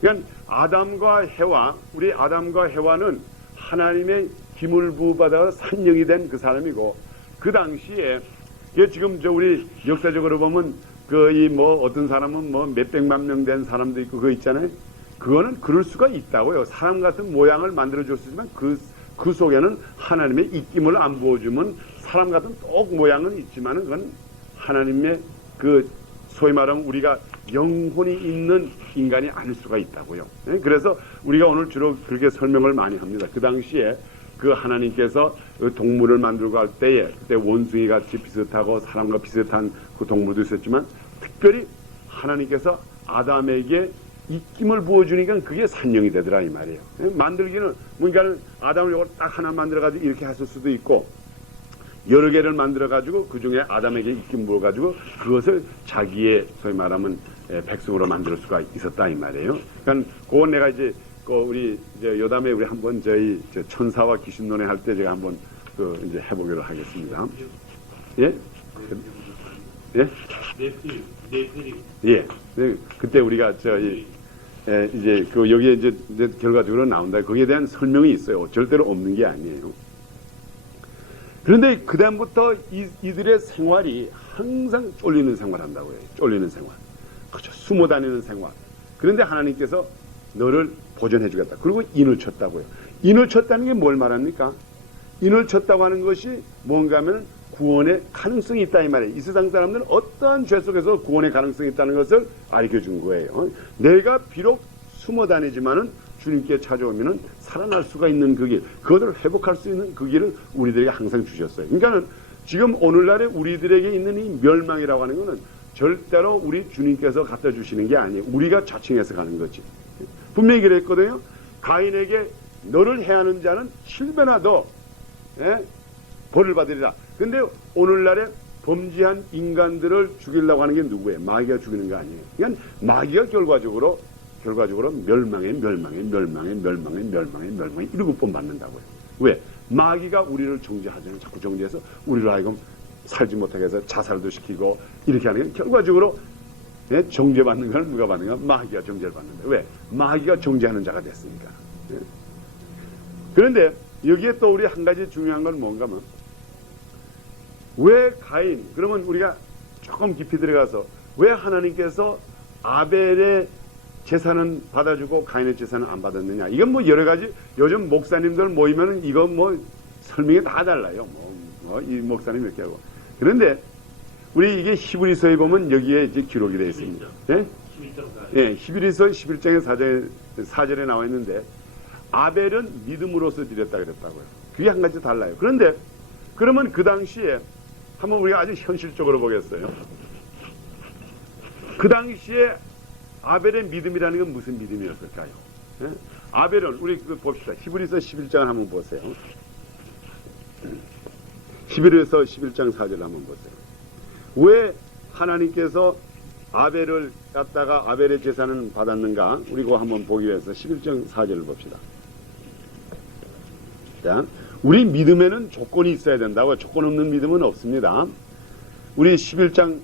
그러니까 우리 아담과 해와는 하나님의 기물 부받아 산령이 된 그 사람이고 그 당시에 지금 우리 역사적으로 보면 어떤 사람은 몇백만 명 된 사람도 있고 그거 있잖아요. 그거는 그럴 수가 있다고요. 사람 같은 모양을 만들어 줬지만 그 속에는 하나님의 입김을 안 부어주면 사람 같은 똑 모양은 있지만은 그건 하나님의 소위 말하면 우리가 영혼이 있는 인간이 아닐 수가 있다고요. 그래서 우리가 오늘 주로 그렇게 설명을 많이 합니다. 그 당시에 하나님께서 동물을 만들고 할 때에 그때 원숭이 같이 비슷하고 사람과 비슷한 그 동물도 있었지만 특별히 하나님께서 아담에게 입김을 부어주니까 그게 산령이 되더라 이 말이에요. 만들기는 그러니까 아담을 이걸 딱 하나 만들어가지고 이렇게 했을 수도 있고 여러 개를 만들어가지고 그 중에 아담에게 입김 부어가지고 그것을 자기의 소위 말하면 백성으로 만들 수가 있었다 이 말이에요. 그러니까 그건 내가 이제 우리 여담에 우리 한번 저희 천사와 귀신 논의 할 때 제가 한번 이제 해보기로 하겠습니다. 예? 예? 예. 그때 우리가 이제 여기에 이제 결과적으로 나온다. 거기에 대한 설명이 있어요. 절대로 없는 게 아니에요. 그런데 그 다음부터 이들의 생활이 항상 쫄리는 생활 한다고 해요. 쫄리는 생활. 그렇죠. 숨어 다니는 생활. 그런데 하나님께서 너를 보존해 주겠다. 그리고 인을 쳤다고요. 인을 쳤다는 게 뭘 말합니까? 인을 쳤다고 하는 것이 뭔가 하면 구원의 가능성이 있다 이 말이에요. 이 세상 사람들은 어떠한 죄 속에서 구원의 가능성이 있다는 것을 알려준 거예요. 내가 비록 숨어 다니지만은 주님께 찾아오면은 살아날 수가 있는 그 길, 그것을 회복할 수 있는 그 길을 우리들에게 항상 주셨어요. 그러니까는 지금 오늘날에 우리들에게 있는 이 멸망이라고 하는 것은 절대로 우리 주님께서 갖다 주시는 게 아니에요. 우리가 자칭해서 가는 거지. 분명히 그랬거든요. 가인에게 너를 해하는 자는 7배나 더 벌을 받으리라. 근데 오늘날에 범죄한 인간들을 죽이려고 하는 게 누구예요? 마귀가 죽이는 거 아니에요. 그러니까 마귀가 결과적으로 멸망에 일곱 번 받는다고요. 왜? 마귀가 우리를 정죄하잖아요. 자꾸 정죄해서 우리를 하여금 살지 못하게 해서 자살도 시키고 이렇게 하는 게 결과적으로 정죄받는 건 누가 받는 건 마귀가 정죄를 받는다. 왜? 마귀가 정죄하는 자가 됐으니까. 그런데 여기에 또 우리 한 가지 중요한 건 뭔가 하면 왜 가인, 그러면 우리가 조금 깊이 들어가서 왜 하나님께서 아벨의 재산은 받아주고 가인의 재산은 안 받았느냐. 이건 뭐 여러 가지 요즘 목사님들 모이면은 이건 뭐 설명이 다 달라요. 이 목사님 이렇게 하고. 그런데 우리 이게 히브리서에 보면 여기에 이제 기록이 되어 있습니다. 예? 히브리서 11장의 4절에 나와 있는데 아벨은 믿음으로써 드렸다 그랬다고요. 그게 한 가지 달라요. 그런데 그러면 그 당시에 한번 우리가 아주 현실적으로 보겠어요. 그 당시에 아벨의 믿음이라는 건 무슨 믿음이었을까요? 예? 아벨은 우리 봅시다. 히브리서 11장을 한번 보세요. 히브리서 11장 4절 한번 보세요. 왜 하나님께서 아벨을 갖다가 아벨의 재산은 받았는가? 우리 그거 한번 보기 위해서 11장 4절을 봅시다. 자, 우리 믿음에는 조건이 있어야 된다고. 조건 없는 믿음은 없습니다. 우리 11장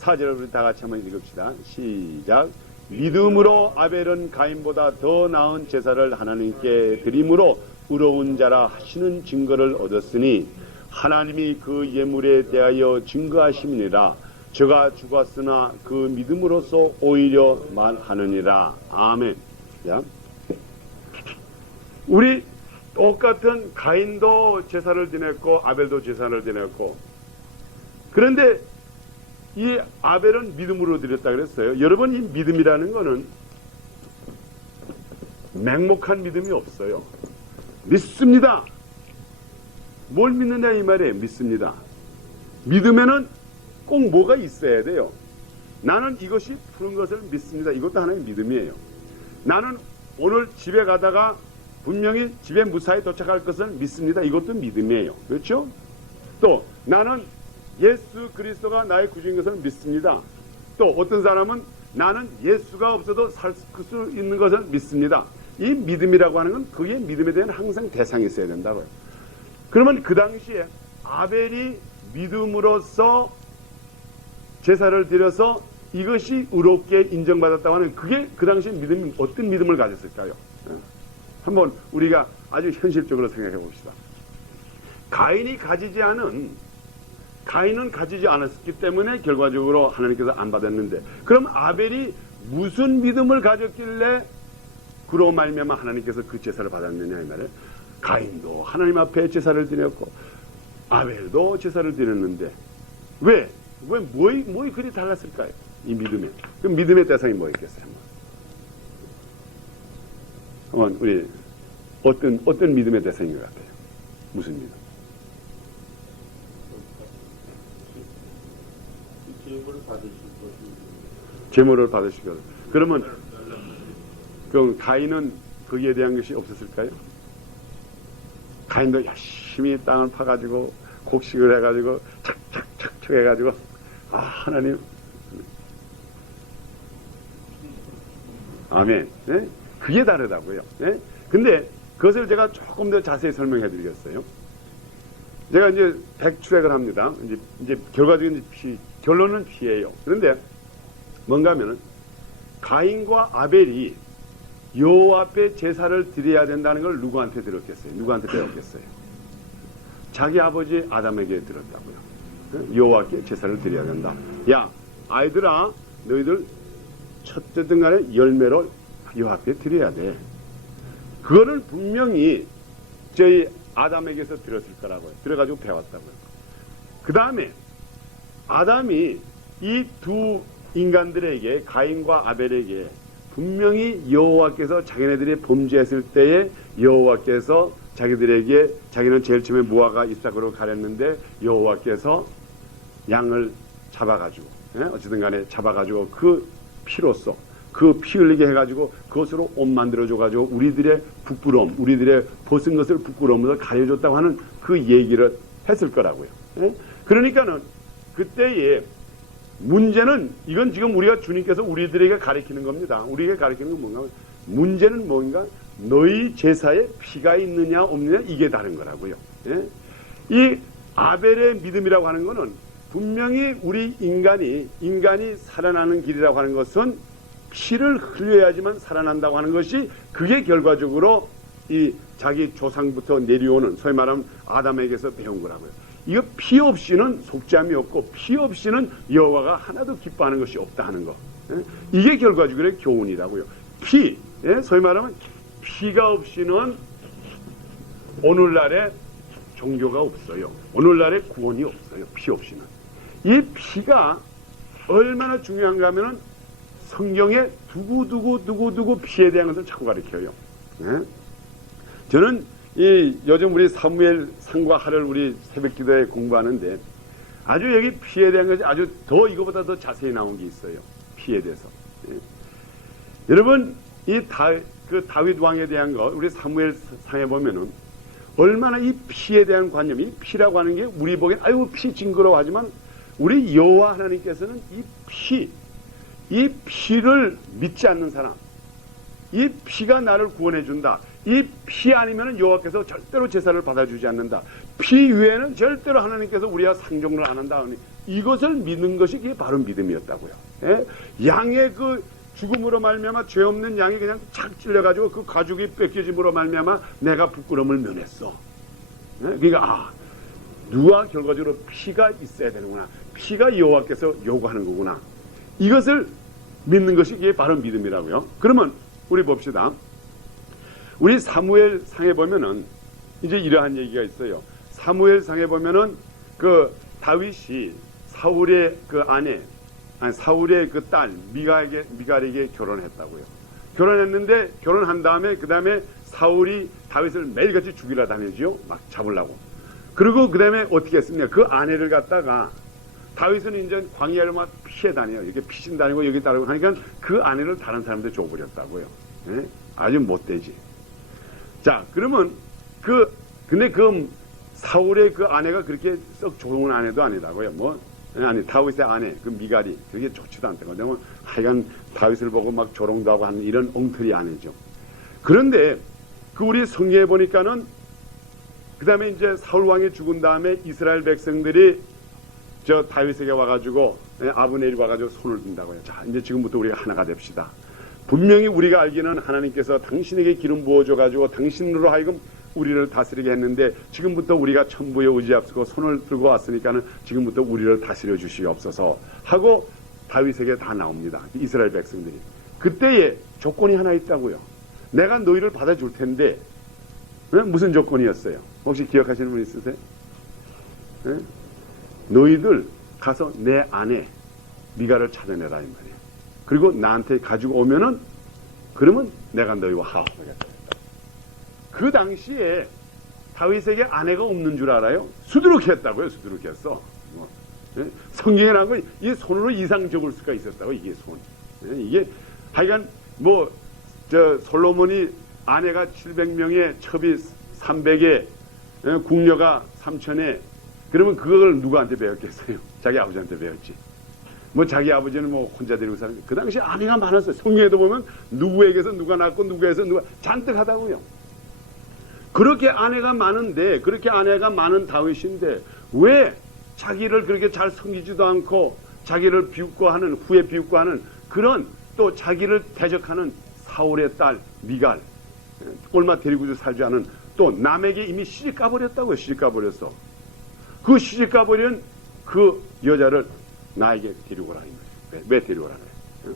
4절을 우리 다 같이 한번 읽읍시다. 시작. 믿음으로 아벨은 가인보다 더 나은 제사를 하나님께 드림으로 의로운 자라 하시는 증거를 얻었으니 하나님이 그 예물에 대하여 증거하심이니라. 저가 죽었으나 그 믿음으로써 오히려 말하느니라. 아멘. 자, 우리 똑같은 가인도 제사를 지냈고 아벨도 제사를 지냈고, 그런데 이 아벨은 믿음으로 드렸다 그랬어요. 여러분, 이 믿음이라는 거는 맹목한 믿음이 없어요. 믿습니다. 뭘 믿느냐 이 말이에요. 믿습니다. 믿음에는 꼭 뭐가 있어야 돼요. 나는 이것이 푸른 것을 믿습니다. 이것도 하나의 믿음이에요. 나는 오늘 집에 가다가 분명히 집에 무사히 도착할 것을 믿습니다. 이것도 믿음이에요. 그렇죠? 또 나는 예수 그리스도가 나의 구주인 것을 믿습니다. 또 어떤 사람은 나는 예수가 없어도 살 수 있는 것을 믿습니다. 이 믿음이라고 하는 건 그게 믿음에 대한 항상 대상이 있어야 된다고요. 그러면 그 당시에 아벨이 믿음으로써 제사를 드려서 이것이 의롭게 인정받았다고 하는, 그게 그 당시에 믿음이 어떤 믿음을 가졌을까요? 한번 우리가 아주 현실적으로 생각해 봅시다. 가인은 가지지 않았기 때문에 결과적으로 하나님께서 안 받았는데, 그럼 아벨이 무슨 믿음을 가졌길래 그로 말미암아 하나님께서 그 제사를 받았느냐 이 말이에요. 가인도 하나님 앞에 제사를 드렸고 아벨도 제사를 드렸는데 뭐 그리 달랐을까요? 이 믿음에. 그럼 믿음의 대상이 뭐였겠어요? 한번 우리 어떤 믿음의 대상인 것 같아요? 무슨 믿음? 제물을 받으실 것. 그러면 그럼 가인은 거기에 대한 것이 없었을까요? 가인도 열심히 땅을 파가지고 곡식을 해가지고 착착착착 해가지고 하나님 아멘. 네? 그게 다르다고요. 네? 근데 그것을 제가 조금 더 자세히 설명해 드리겠어요. 제가 이제 백출액을 합니다. 이제 결과적인 결론은 피해요. 그런데 뭔가 하면은 가인과 아벨이 여호와 앞에 제사를 드려야 된다는 걸 누구한테 들었겠어요? 누구한테 배웠겠어요? 자기 아버지 아담에게 들었다고요. 여호와께 제사를 드려야 된다. 야, 아이들아, 너희들 첫째든 간에 열매로 여호와 앞에 드려야 돼. 그거를 분명히 저희 아담에게서 들었을 거라고요. 들어가지고 배웠다고요. 그 다음에 아담이 이 두 인간들에게, 가인과 아벨에게 분명히 여호와께서 자기네들이 범죄했을 때에 여호와께서 자기는 제일 처음에 모아가 이삭으로 가렸는데 여호와께서 양을 잡아가지고 어쨌든 간에 잡아가지고 그 피로써 그 피 흘리게 해가지고 그것으로 옷 만들어줘가지고 우리들의 부끄러움, 우리들의 벗은 것을 부끄러움으로 가려줬다고 하는 그 얘기를 했을 거라고요. 그러니까는 그때의 문제는 이건 지금 우리가 주님께서 우리들에게 가르치는 겁니다. 우리에게 가르치는 건 뭔가 문제는 뭔가 너희 제사에 피가 있느냐 없느냐 이게 다른 거라고요. 이 아벨의 믿음이라고 하는 것은 분명히 우리 인간이 살아나는 길이라고 하는 것은 피를 흘려야지만 살아난다고 하는 것이 그게 결과적으로 이 자기 조상부터 내려오는 소위 말하면 아담에게서 배운 거라고요. 이거 피 없이는 속죄함이 없고 피 없이는 여호와가 하나도 기뻐하는 것이 없다 하는 거. 이게 결과적으로 교훈이라고요. 피, 소위 말하면 피가 없이는 오늘날에 종교가 없어요. 오늘날에 구원이 없어요. 피 없이는. 이 피가 얼마나 중요한가 하면은 성경에 두고두고 피에 대한 것을 자꾸 가르쳐요. 저는 요즘 우리 사무엘 상과 하를 우리 새벽 기도에 공부하는데 아주 여기 피에 대한 것이 아주 더 이거보다 더 자세히 나온 게 있어요. 피에 대해서. 여러분, 그 다윗 왕에 대한 거 우리 사무엘 상에 보면은 얼마나 이 피에 대한 관념, 이 피라고 하는 게 우리 보기엔 아유 피 징그러워 하지만 우리 여호와 하나님께서는 이 피를 믿지 않는 사람, 이 피가 나를 구원해 준다. 이 피 아니면 여호와께서 절대로 제사를 받아주지 않는다. 피 외에는 절대로 하나님께서 우리와 상종을 안 한다. 이것을 믿는 것이 이게 바로 믿음이었다고요. 양의 그 죽음으로 말미암아 죄 없는 양이 그냥 착 찔려가지고 그 가죽이 뺏겨짐으로 말미암아 내가 부끄러움을 면했어. 그러니까 누가 결과적으로 피가 있어야 되는구나. 피가 여호와께서 요구하는 거구나. 이것을 믿는 것이 이게 바로 믿음이라고요. 그러면 우리 봅시다. 우리 사무엘 상에 보면은 이제 이러한 얘기가 있어요. 사무엘 상에 보면은 그 다윗이 사울의 그 사울의 그 딸 미갈에게 결혼했다고요. 결혼했는데 결혼한 다음에 그 다음에 사울이 다윗을 매일같이 죽이려 다니죠. 막 잡으려고. 그리고 그 다음에 어떻게 했습니까? 그 아내를 갖다가 다윗은 이제 광야를 막 피해 다녀요. 이렇게 피신 다니고 여기 다니고 하니까 그 아내를 다른 사람한테 줘버렸다고요. 아주 못되지. 자, 그러면 근데 그 사울의 그 아내가 그렇게 썩 좋은 아내도 아니라고요. 다윗의 아내, 그 미갈이 그렇게 좋지도 않다고. 왜냐면 하여간 다윗을 보고 막 조롱도 하고 하는 이런 엉터리 아내죠. 그런데 그 우리 성경에 보니까는 그 다음에 이제 사울 왕이 죽은 다음에 이스라엘 백성들이 저 다윗에게 와가지고 아브넬이 와가지고 손을 든다고요. 자, 이제 지금부터 우리가 하나가 됩시다. 분명히 우리가 알기는 하나님께서 당신에게 기름 부어줘가지고 당신으로 하여금 우리를 다스리게 했는데 지금부터 우리가 천부에 의지합시고 손을 들고 왔으니까는 지금부터 우리를 다스려 주시옵소서 하고 다윗에게 다 나옵니다. 이스라엘 백성들이. 그때에 조건이 하나 있다고요. 내가 너희를 받아줄 텐데 무슨 조건이었어요? 혹시 기억하시는 분 있으세요? 너희들 가서 내 아내 미갈을 찾아내라 이 말이에요. 그리고 나한테 가지고 오면은 그러면 내가 너희와 화합하겠다. 그 당시에 다윗에게 아내가 없는 줄 알아요? 수두룩했다고요. 수두룩했어. 성경에 나온 거 이 손으로 이상 적을 수가 있었다고. 이게 손. 이게 하여간 솔로몬이 아내가 700명에 첩이 300에 궁녀가 3000에 그러면 그걸 누구한테 배웠겠어요? 자기 아버지한테 배웠지. 자기 아버지는 혼자 데리고 사는 그 당시 아내가 많았어요. 성경에도 보면 누구에게서 누가 낳고 누구에서 누가 잔뜩 하다고요. 그렇게 아내가 많은데 그렇게 아내가 많은 다윗인데 왜 자기를 그렇게 잘 섬기지도 않고 자기를 비웃고 하는 후에 비웃고 하는 그런 또 자기를 대적하는 사울의 딸 미갈 얼마 데리고 살지 않은 또 남에게 이미 시집 가버렸다고요. 시집 가버렸어. 그 시집 가버린 그 여자를 나에게 데리고 오라. 왜 데리고 오라 그래?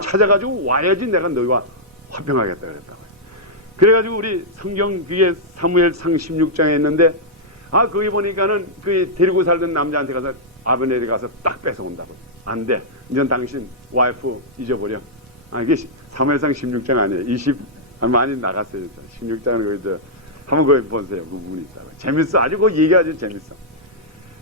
찾아가지고 와야지 내가 너희와 화평하겠다 그랬다고요. 그래가지고 우리 성경 그게 사무엘상 16장에 있는데 거기 보니까는 그 데리고 살던 남자한테 가서 아브넬이 가서 딱 뺏어온다고. 안 돼. 이전 당신 와이프 잊어버려. 이게 사무엘상 16장 아니에요. 많이 나갔어요. 16장은 한번 거기 보세요. 그 부분이 있어요. 재밌어. 아주 그 얘기 아주 재밌어.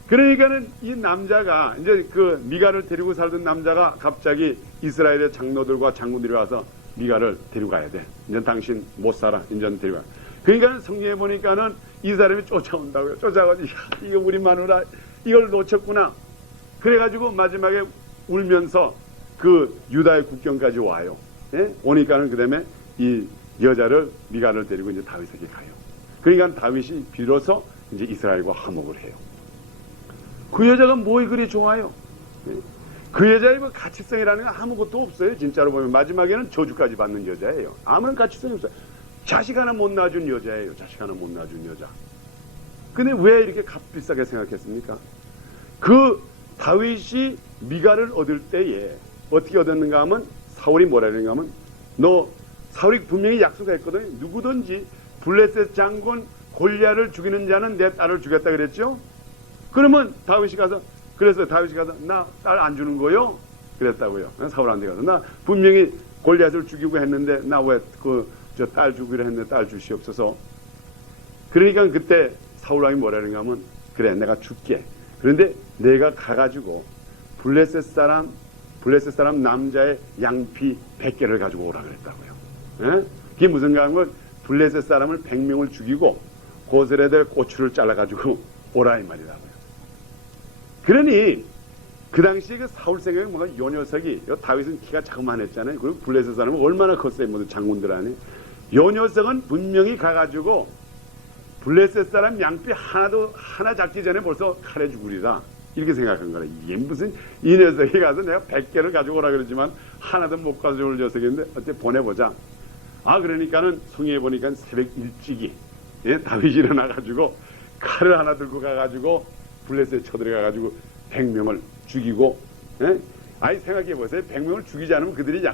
그러니까는 이 남자가 이제 그 미가를 데리고 살던 남자가 갑자기 이스라엘의 장로들과 장군들이 와서 미가를 데리고 가야 돼. 이제 당신 못 살아. 이제 데리고 가. 그러니까 성경에 보니까는 이 사람이 쫓아온다고요. 쫓아가지고 이거 우리 마누라 이걸 놓쳤구나. 그래가지고 마지막에 울면서 그 유다의 국경까지 와요. 예? 오니까는 그다음에 이 여자를 미가를 데리고 이제 다윗에게 가요. 그러니까 다윗이 비로소 이제 이스라엘과 화목을 해요. 그 여자가 뭐 그리 좋아요? 예? 그 여자의 뭐 가치성이라는 건 아무것도 없어요. 진짜로 보면 마지막에는 저주까지 받는 여자예요. 아무런 가치성이 없어요. 자식 하나 못 낳아준 여자예요. 자식 하나 못 낳아준 여자. 근데 왜 이렇게 값비싸게 생각했습니까? 그 다윗이 미가를 얻을 때에 어떻게 얻었는가 하면 사울이 뭐라 그러는가 하면 사울이 분명히 약속했거든요. 누구든지 블레셋 장군 골리앗을 죽이는 자는 내 딸을 주겠다 그랬죠. 그러면 다윗이 가서 나 딸 안 주는 거요? 그랬다고요. 사울한테 가서 나 분명히 골리앗을 죽이고 했는데 나 왜 저 딸 주기로 했는데 딸 주시옵소서. 그러니까 그때 사울왕이 뭐라 그러는가 하면 그래 내가 줄게. 그런데 내가 가가지고 블레셋 사람 남자의 양피 100개를 가지고 오라 그랬다고요. 예? 그게 무슨 가면 블레셋 사람을 100명을 죽이고 고슬에 될 고추를 잘라가지고 오라 이 말이라고요. 그러니 그 당시에 그 사울 생각에 뭔가 요 녀석이 다윗은 키가 자그만했잖아요. 그리고 블레셋 사람은 얼마나 컸어요. 모두 장군들 안에. 요 녀석은 분명히 가가지고 블레셋 사람 양피 하나 잡기 전에 벌써 칼에 죽으리라. 이렇게 생각한 거라. 이게 무슨 이 녀석이 가서 내가 100개를 가지고 오라 그러지만 하나도 못 가져올 녀석인데 어때 보내보자. 그러니까는 성경에 보니까 새벽 일찍이 다윗이 일어나가지고 칼을 하나 들고 가가지고 블레셋에 쳐들어가가지고 100명을 죽이고 생각해보세요. 100명을 죽이지 않으면 그들이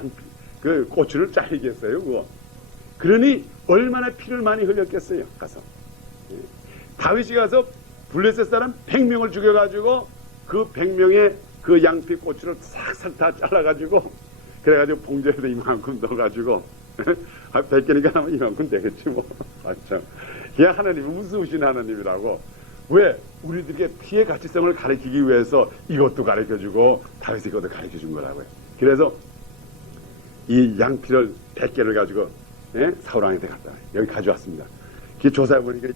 그 고추를 짜리겠어요. 그거. 그러니 얼마나 피를 많이 흘렸겠어요. 가서 다윗이 가서 블레셋 사람 100명을 죽여가지고 그 100명의 그 양피 고추를 싹싹 다 잘라가지고 그래가지고 봉지에다 이만큼 넣어가지고 100개니까 하면 이만큼 되겠지 뭐. 참. 그냥 하나님은 무서우신 하나님이라고. 왜? 우리들에게 피의 가치성을 가르치기 위해서 이것도 가르쳐주고 다윗이 이것도 가르쳐준 거라고요. 그래서 이 양피를 100개를 가지고 사울왕한테 갔다 여기 가져왔습니다. 그 조사해보니까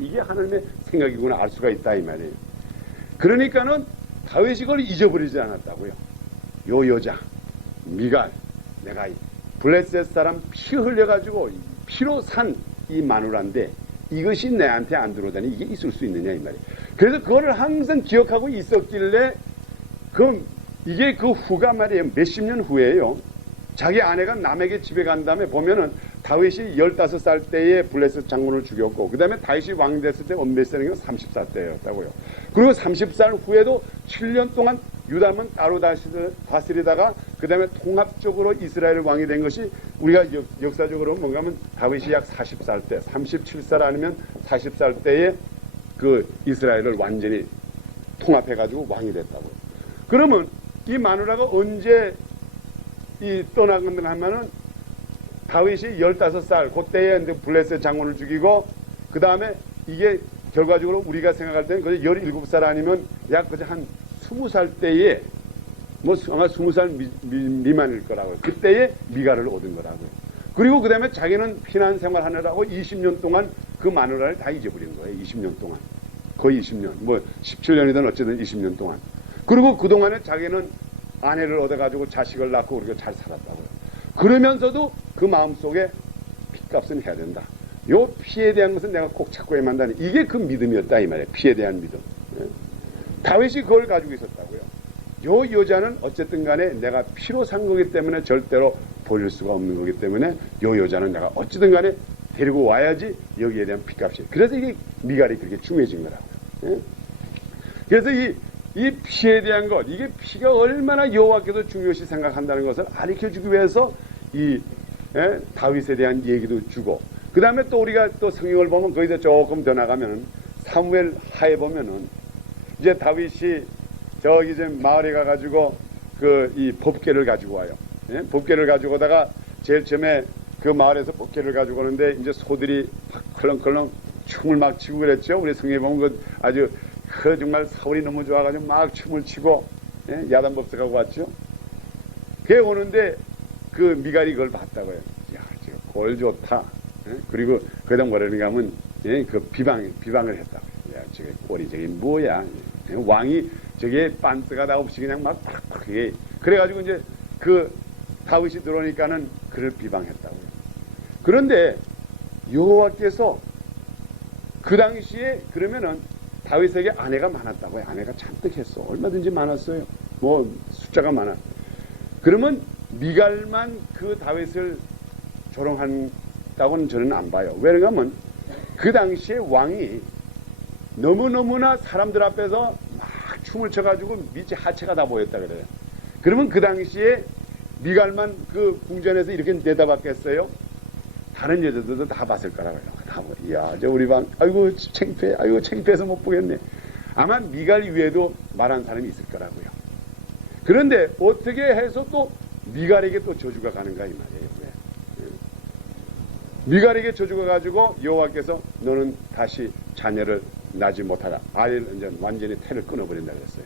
이게 하나님의 생각이구나 알 수가 있다 이 말이에요. 그러니까는 다윗이 그걸 잊어버리지 않았다고요. 요 여자 미갈 내가 블레셋 사람 피 흘려가지고 피로 산 이 마누라인데 이것이 내한테 안 들어오다니 이게 있을 수 있느냐 이 말이에요. 그래서 그거를 항상 기억하고 있었길래 그럼 이게 그 후가 말이에요. 몇십 년 후에요. 자기 아내가 남에게 집에 간 다음에 보면은 다윗이 15살 때에 블레셋 장군을 죽였고 그 다음에 다윗이 왕 됐을 때 몇 살인가 30살 때였다고요. 그리고 30살 후에도 7년 동안 유다만 따로 다스리다가 그 다음에 통합적으로 이스라엘 왕이 된 것이 우리가 역사적으로 뭔가 하면 다윗이 약 40살 때 37살 아니면 40살 때에 그 이스라엘을 완전히 통합해가지고 왕이 됐다고요. 그러면 이 마누라가 언제 떠나건가 하면은 다윗이 15살 그때에 블레셋 장군을 죽이고 그 다음에 이게 결과적으로 우리가 생각할 때는 그저 17살 아니면 약 그저 한 20살 때에 뭐 아마 20살 미만일 거라고요. 그때에 미가를 얻은 거라고요. 그리고 그 다음에 자기는 피난 생활 하느라고 20년 동안 그 마누라를 다 잊어버린 거예요. 20년 동안. 거의 20년. 뭐 17년이든 어쨌든 20년 동안. 그리고 그동안에 자기는 아내를 얻어가지고 자식을 낳고 우리가 잘 살았다고요. 그러면서도 그 마음속에 핏값은 해야 된다. 요 피에 대한 것은 내가 꼭 찾고 해만다니 이게 그 믿음이었다 이 말이에요. 피에 대한 믿음. 다윗이 그걸 가지고 있었다고요. 요 여자는 어쨌든 간에 내가 피로 산 거기 때문에 절대로 버릴 수가 없는 거기 때문에 요 여자는 내가 어쨌든 간에 데리고 와야지 여기에 대한 핏값이. 그래서 이게 미갈이 그렇게 중요해진 거라고요. 그래서 이 피에 대한 것, 이게 피가 얼마나 여호와께서 중요시 생각한다는 것을 가르쳐주기 위해서 다윗에 대한 얘기도 주고, 그 다음에 또 우리가 또 성경을 보면 거기서 조금 더 나가면 사무엘 하에 보면은 이제 다윗이 저기 이제 마을에 가가지고 이 법궤를 가지고 와요. 예? 법궤를 가지고 오다가 제일 처음에 그 마을에서 법궤를 가지고 오는데 이제 소들이 막 컬렁컬렁 춤을 막 추고 그랬죠. 우리 성경에 보면 그 아주 정말 사울이 너무 좋아가지고 막 춤을 추고 예? 야단법석하고 왔죠. 그게 오는데 그 미갈이 그걸 봤다고요. 야, 저거 꼴 좋다. 예? 그리고 거기다 뭐라는가 하면 예? 그 비방을 했다고요. 야, 저게 꼴이 저게 뭐야. 예? 왕이 저게 빤스가 다 없이 그냥 막 그게 그래가지고 이제 그 다윗이 들어오니까는 그를 비방했다고요. 그런데 여호와께서 그 당시에 그러면은 다윗에게 아내가 많았다고요. 아내가 잔뜩 했어. 얼마든지 많았어요. 뭐 숫자가 많아. 그러면 미갈만 그 다윗을 조롱한다고는 저는 안 봐요. 왜냐하면 그 당시에 왕이 너무너무나 사람들 앞에서 막 춤을 춰가지고 밑에 하체가 다 보였다 그래요. 그러면 그 당시에 미갈만 그 궁전에서 이렇게 내다봤겠어요? 다른 여자들도 다 봤을 거라고요. 다 뭐, 이야, 저 우리 방, 아이고, 창피해, 아이고, 창피해서 못 보겠네. 아마 미갈 이외에도 말한 사람이 있을 거라고요. 그런데 어떻게 해서 또 미갈에게 또 저주가 가는가 이 말이에요. 왜? 미갈에게 저주가 가지고 여호와께서 너는 다시 자녀를 낳지 못하라. 아이를 이제 완전히 태를 끊어버린다 그랬어요.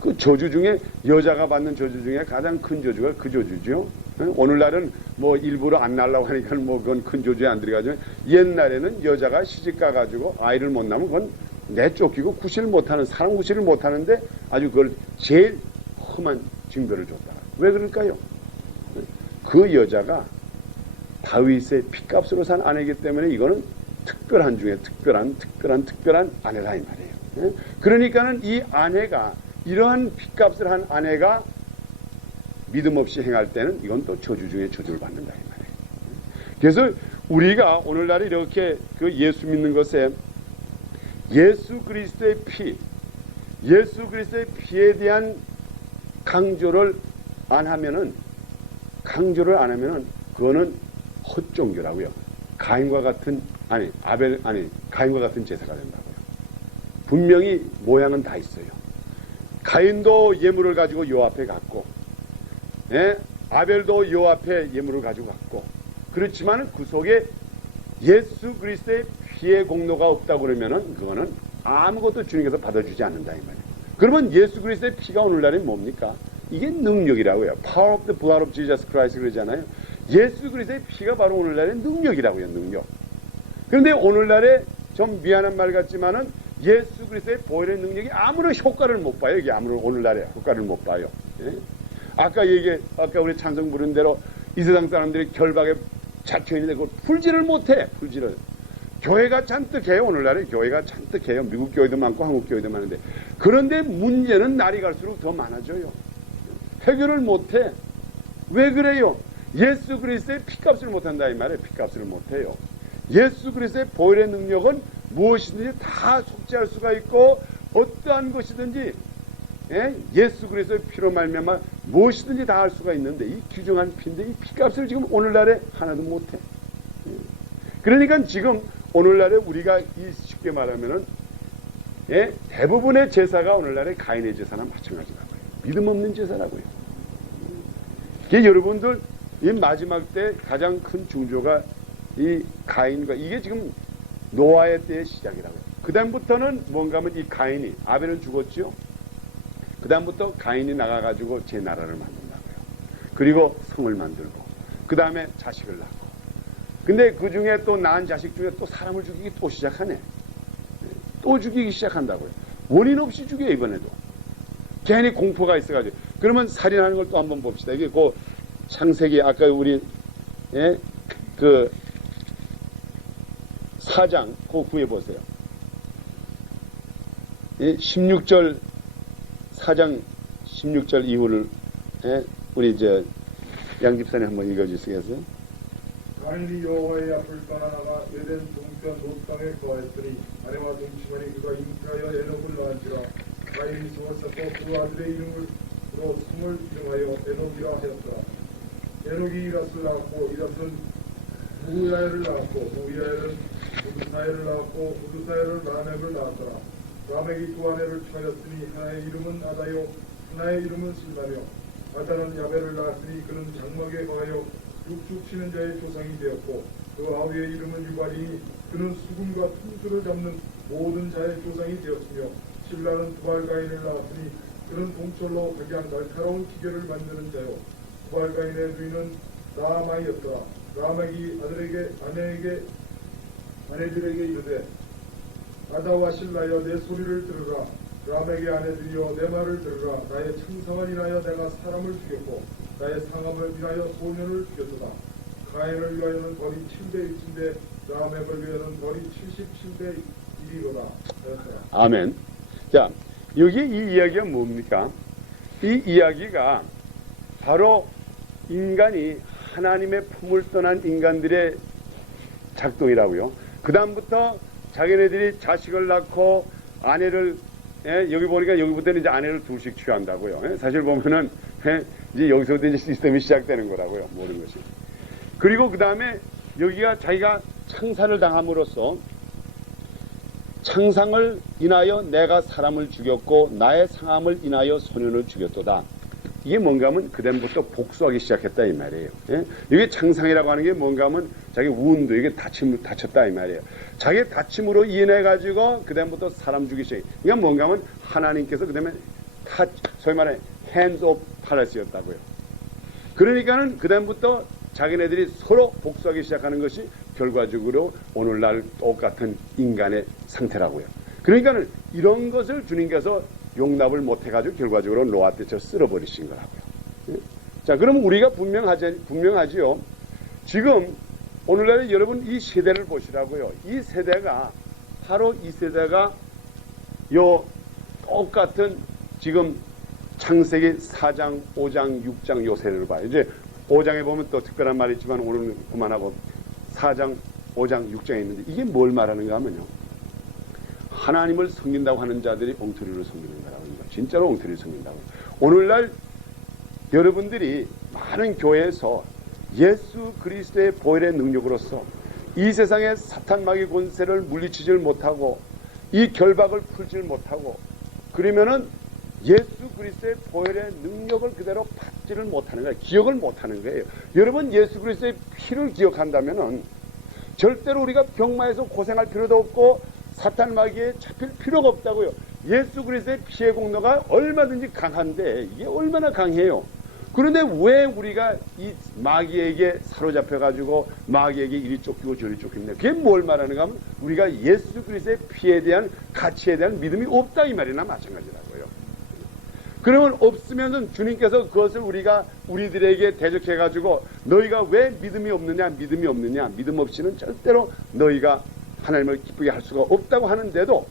그 저주 중에 여자가 받는 저주 중에 가장 큰 저주가 그 저주죠. 오늘날은 뭐 일부러 안 낳으려고 하니까 뭐 그건 큰 저주에 안 들어가죠. 옛날에는 여자가 시집 가가지고 아이를 못 낳으면 그건 내쫓기고 구실을 못하는 사람 구실을 못하는데 아주 그걸 제일 험한 징벌을 줬다. 왜 그럴까요? 그 여자가 다윗의 핏값으로 산 아내이기 때문에 이거는 특별한 중에 특별한 아내다 이 말이에요. 그러니까는 이 아내가 이러한 핏값을 한 아내가 믿음 없이 행할 때는 이건 또 저주 중에 저주를 받는다 이 말이에요. 그래서 우리가 오늘날 이렇게 그 예수 믿는 것에 예수 그리스도의 피에 대한 강조를 안 하면은 그거는 헛종교라고요. 가인과 같은 제사가 된다고요. 분명히 모양은 다 있어요. 가인도 예물을 가지고 요 앞에 갔고, 예? 아벨도 요 앞에 예물을 가지고 갔고, 그렇지만 그 속에 예수 그리스도의 피의 공로가 없다고 그러면은 그거는 아무것도 주님께서 받아주지 않는다 이 말이에요. 그러면 예수 그리스도의 피가 오늘날에 뭡니까? 이게 능력이라고요. Power of the blood of Jesus Christ 그러잖아요. 예수 그리스도의 피가 바로 오늘날의 능력이라고요. 능력. 그런데 오늘날에 좀 미안한 말 같지만은 예수 그리스도의 보혈의 능력이 아무런 효과를 못 봐요. 이게 아무런 오늘날에 효과를 못 봐요. 예? 아까 우리 찬송 부른 대로 이 세상 사람들이 결박에 잡혀 있는데 그걸 풀지를 못해. 교회가 잔뜩 해요. 오늘날에 교회가 잔뜩 해요. 미국 교회도 많고 한국 교회도 많은데. 그런데 문제는 날이 갈수록 더 많아져요. 해결을 못해. 왜 그래요? 예수 그리스도의 피값을 못한다 이 말이에요. 피값을 못해요. 예수 그리스도의 보혈의 능력은 무엇이든지 다 속죄할 수가 있고 어떠한 것이든지 예수 그리스도의 피로 말미암아 무엇이든지 다 할 수가 있는데 이 귀중한 피인데 이 피값을 지금 오늘날에 하나도 못해. 그러니까 지금 오늘날에 우리가 쉽게 말하면은 대부분의 제사가 오늘날의 가인의 제사나 마찬가지라고요. 믿음 없는 제사라고요. 이게 여러분들 이 마지막 때 가장 큰 징조가 이 가인과 이게 지금 노아의 때의 시작이라고요. 그 다음부터는 뭔가 하면 이 가인이 아벨은 죽었죠. 그 다음부터 가인이 나가가지고 제 나라를 만든다고요. 그리고 성을 만들고 그 다음에 자식을 낳고 근데 그 중에 또 낳은 자식 중에 또 사람을 죽이기 또 시작하네. 또 죽이기 시작한다고요. 원인 없이 죽여 이번에도. 괜히 공포가 있어가지고. 그러면 살인하는 걸 또 한번 봅시다. 이게 그 창세기 아까 우리 그 4장 그거 구해보세요. 16절 4장 16절 이후를 우리 양 집사님 한번 읽어주시겠어요? 가인이 여호와의 앞을 떠나나가 에덴 동편 롯 땅에 거하였더니 아내와 동침하니 그가 잉태하여 에녹을 낳은지라. 가인이 성을 쌓고 그 아들의 이름으로 성을 이름하여 에녹이라 하였더라. 에녹이 이랏을 낳았고 이랏은 무야엘을 낳았고 무야엘은 우두사엘을 낳았고 우두사엘은 라멕을 낳았더라. 라멕이 두 아내를 취하였으니 하나의 이름은 아다요 하나의 이름은 실라며 아다는 야벨을 낳았으니 그는 장막에 거하여 육축 치는 자의 조상이 되었고 그 아우의 이름은 유발이니 그는 수금과 퉁수를 잡는 모든 자의 조상이 되었으며 실라는 두발가인을 낳았으니 그는 동철로 각양 날카로운 기계를 만드는 자요 두발가인의 주인은 나아마이였더라. 라멕이 아내들에게 이르되 아다와 실라여 내 소리를 들으라. 라멕의 아내들이여 내 말을 들으라. 나의 창상을 인하여 내가 사람을 죽였고 나의 상함을 인하여 소년을 죽였도다. 가인을 위하여는 벌이 7대 1인데 라멕을 위하여는 벌이 77대 1이로다. 아멘. 자, 여기 이 이야기가 뭡니까? 이 이야기가 바로 인간이 하나님의 품을 떠난 인간들의 작동이라고요. 그 다음부터 자기네들이 자식을 낳고 아내를 여기 보니까 여기부터는 이제 아내를 둘씩 취한다고요. 사실 보면은 이제 여기서부터 이제 시스템이 시작되는 거라고요. 모든 것이. 그리고 그 다음에 여기가 자기가 창사를 당함으로써 창상을 인하여 내가 사람을 죽였고 나의 상함을 인하여 소년을 죽였도다. 이게 뭔가 하면 그다음부터 복수하기 시작했다 이 말이에요. 이게 창상이라고 하는 게 뭔가 하면 자기 우운도 이게 다쳤다 이 말이에요. 자기 다침으로 인해 가지고 그다음부터 사람 죽이기 시작. 이게 뭔가 하면 하나님께서 그다음에 소위 말해 hands of palace였다고요. 그러니까는 그다음부터 자기네들이 서로 복수하기 시작하는 것이 결과적으로 오늘날 똑같은 인간의 상태라고요. 그러니까는 이런 것을 주님께서 용납을 못해가지고 결과적으로 노아 때처럼 쓸어버리신 거라고요. 자, 그럼 우리가 분명하지요. 지금 오늘날에 여러분 이 세대를 보시라고요. 이 세대가 바로 이 세대가 요 똑같은 지금 창세기 4장, 5장, 6장 요 세대를 봐요. 이제 5장에 보면 또 특별한 말이 있지만 오늘은 그만하고 4장, 5장, 6장에 있는데 이게 뭘 말하는가 하면요. 하나님을 섬긴다고 하는 자들이 엉터리를 섬기는 거라고 합니다. 진짜로 엉터리를 섬긴다고. 오늘날 여러분들이 많은 교회에서 예수 그리스도의 보혈의 능력으로서 이 세상의 사탄 마귀 권세를 물리치질 못하고 이 결박을 풀질 못하고 그러면은 예수 그리스도의 보혈의 능력을 그대로 받지를 못하는 거예요. 기억을 못하는 거예요. 여러분 예수 그리스도의 피를 기억한다면은 절대로 우리가 병마에서 고생할 필요도 없고 사탄 마귀에 잡힐 필요가 없다고요. 예수 그리스도의 피의 공로가 얼마든지 강한데 이게 얼마나 강해요. 그런데 왜 우리가 이 마귀에게 사로잡혀가지고 마귀에게 이리 쫓기고 저리 쫓깁니까? 그게 뭘 말하는가 하면 우리가 예수 그리스도의 피에 대한 가치에 대한 믿음이 없다 이 말이나 마찬가지라고요. 그러면 없으면은 주님께서 그것을 우리들에게 대적해가지고 너희가 왜 믿음이 없느냐 믿음 없이는 절대로 너희가 하나님을 기쁘게 할 수가 없다고 하는데도